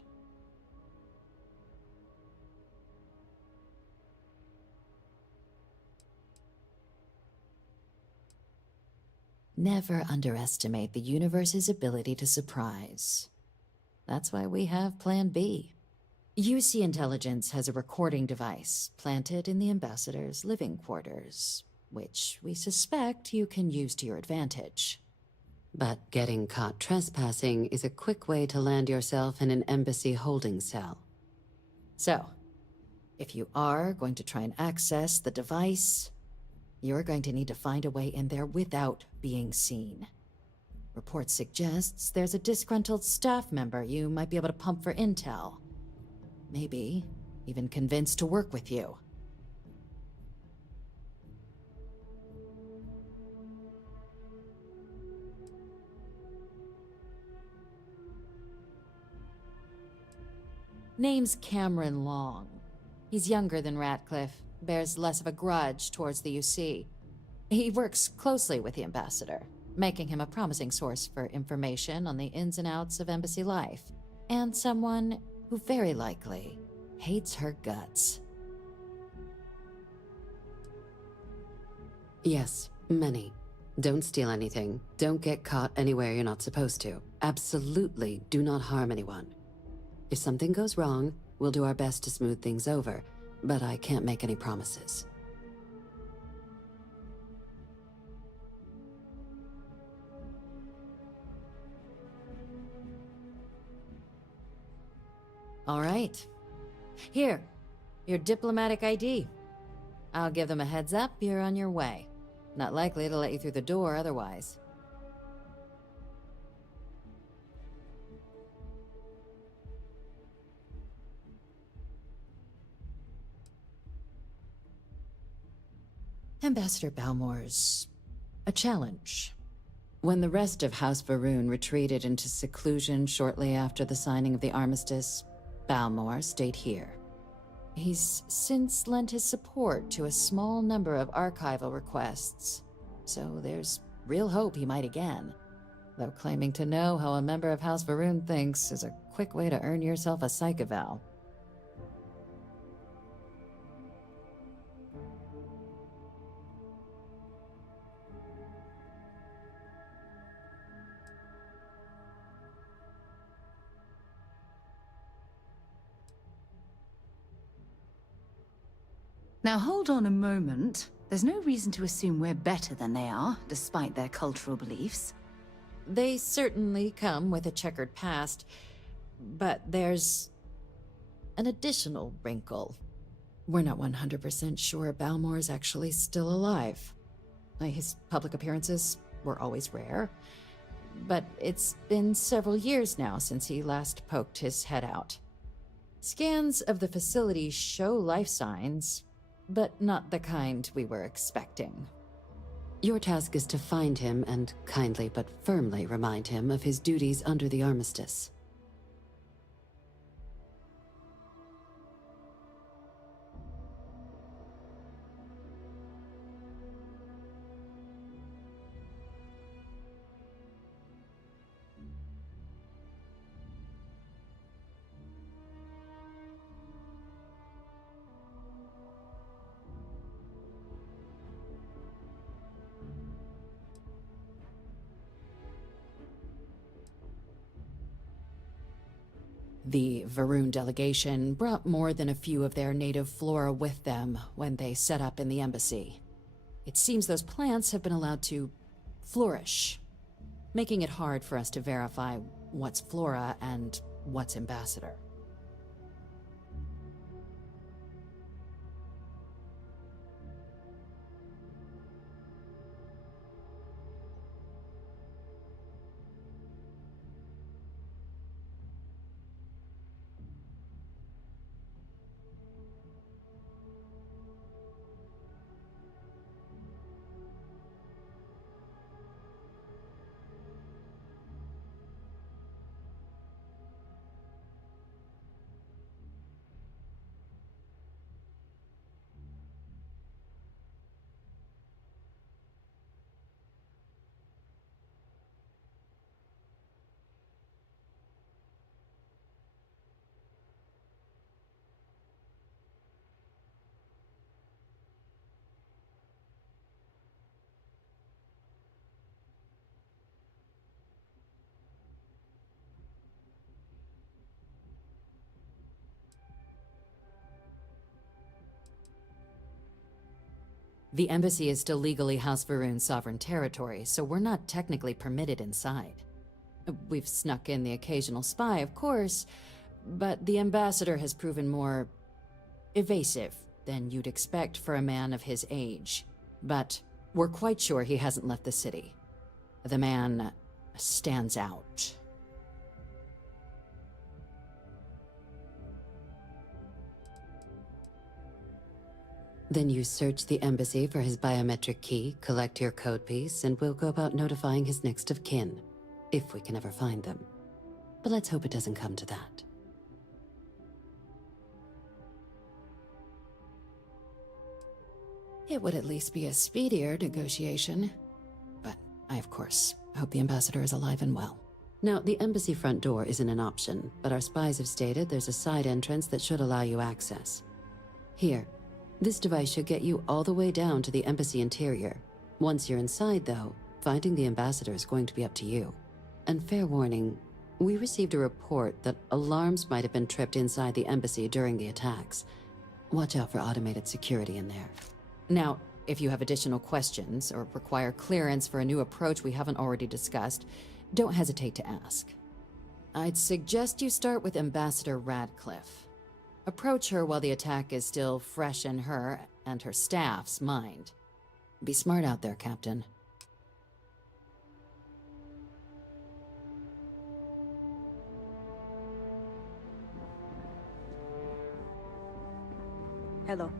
Never underestimate the universe's ability to surprise. That's why we have Plan B. UC Intelligence has a recording device planted in the Ambassador's living quarters, which we suspect you can use to your advantage. But getting caught trespassing is a quick way to land yourself in an embassy holding cell. So, if you are going to try and access the device, you're going to need to find a way in there without being seen. Report suggests there's a disgruntled staff member you might be able to pump for intel. Maybe even convince to work with you. Name's Cameron Long. He's younger than Ratcliffe, bears less of a grudge towards the UC. He works closely with the Ambassador, making him a promising source for information on the ins and outs of embassy life, and someone who very likely hates her guts. Yes, many. Don't steal anything. Don't get caught anywhere you're not supposed to. Absolutely do not harm anyone. If something goes wrong, we'll do our best to smooth things over, but I can't make any promises. All right. Here, your diplomatic ID. I'll give them a heads up you're on your way. Not likely to let you through the door otherwise. Ambassador Balmore's a challenge. When the rest of House Varoon retreated into seclusion shortly after the signing of the armistice, Balmore stayed here. He's since lent his support to a small number of archival requests, so there's real hope he might again. Though claiming to know how a member of House Varoon thinks is a quick way to earn yourself a psych eval. Now hold on a moment. There's no reason to assume we're better than they are, despite their cultural beliefs. They certainly come with a checkered past, but there's an additional wrinkle. We're not 100% sure Balmore's actually still alive. His public appearances were always rare, but it's been several years now since he last poked his head out. Scans of the facility show life signs, but not the kind we were expecting. Your task is to find him and kindly but firmly remind him of his duties under the armistice. The Varun delegation brought more than a few of their native flora with them when they set up in the embassy. It seems those plants have been allowed to flourish, making it hard for us to verify what's flora and what's ambassador. The embassy is still legally House Varun's sovereign territory, so we're not technically permitted inside. We've snuck in the occasional spy, of course, but the ambassador has proven more evasive than you'd expect for a man of his age. But we're quite sure he hasn't left the city. The man stands out. Then you search the embassy for his biometric key, collect your code piece, and we'll go about notifying his next of kin, if we can ever find them. But let's hope it doesn't come to that. It would at least be a speedier negotiation. But I, of course, hope the ambassador is alive and well. Now, the embassy front door isn't an option, but our spies have stated there's a side entrance that should allow you access. Here. This device should get you all the way down to the embassy interior. Once you're inside, though, finding the ambassador is going to be up to you. And fair warning, we received a report that alarms might have been tripped inside the embassy during the attacks. Watch out for automated security in there. Now, if you have additional questions or require clearance for a new approach we haven't already discussed, don't hesitate to ask. I'd suggest you start with Ambassador Radcliffe. Approach her while the attack is still fresh in her and her staff's mind. Be smart out there, Captain. Hello.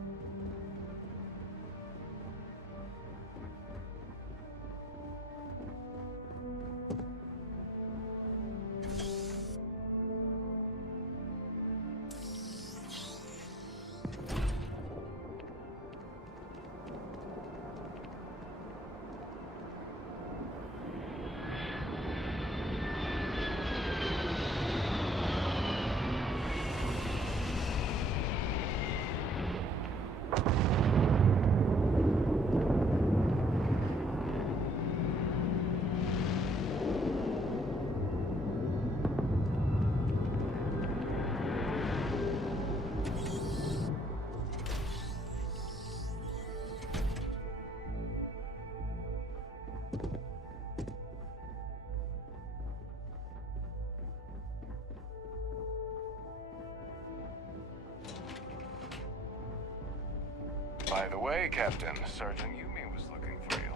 By the way, Captain, Sergeant Yumi was looking for you.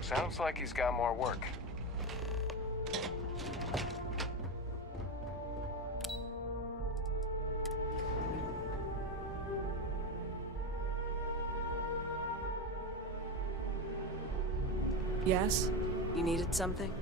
Sounds like he's got more work. Yes? You needed something?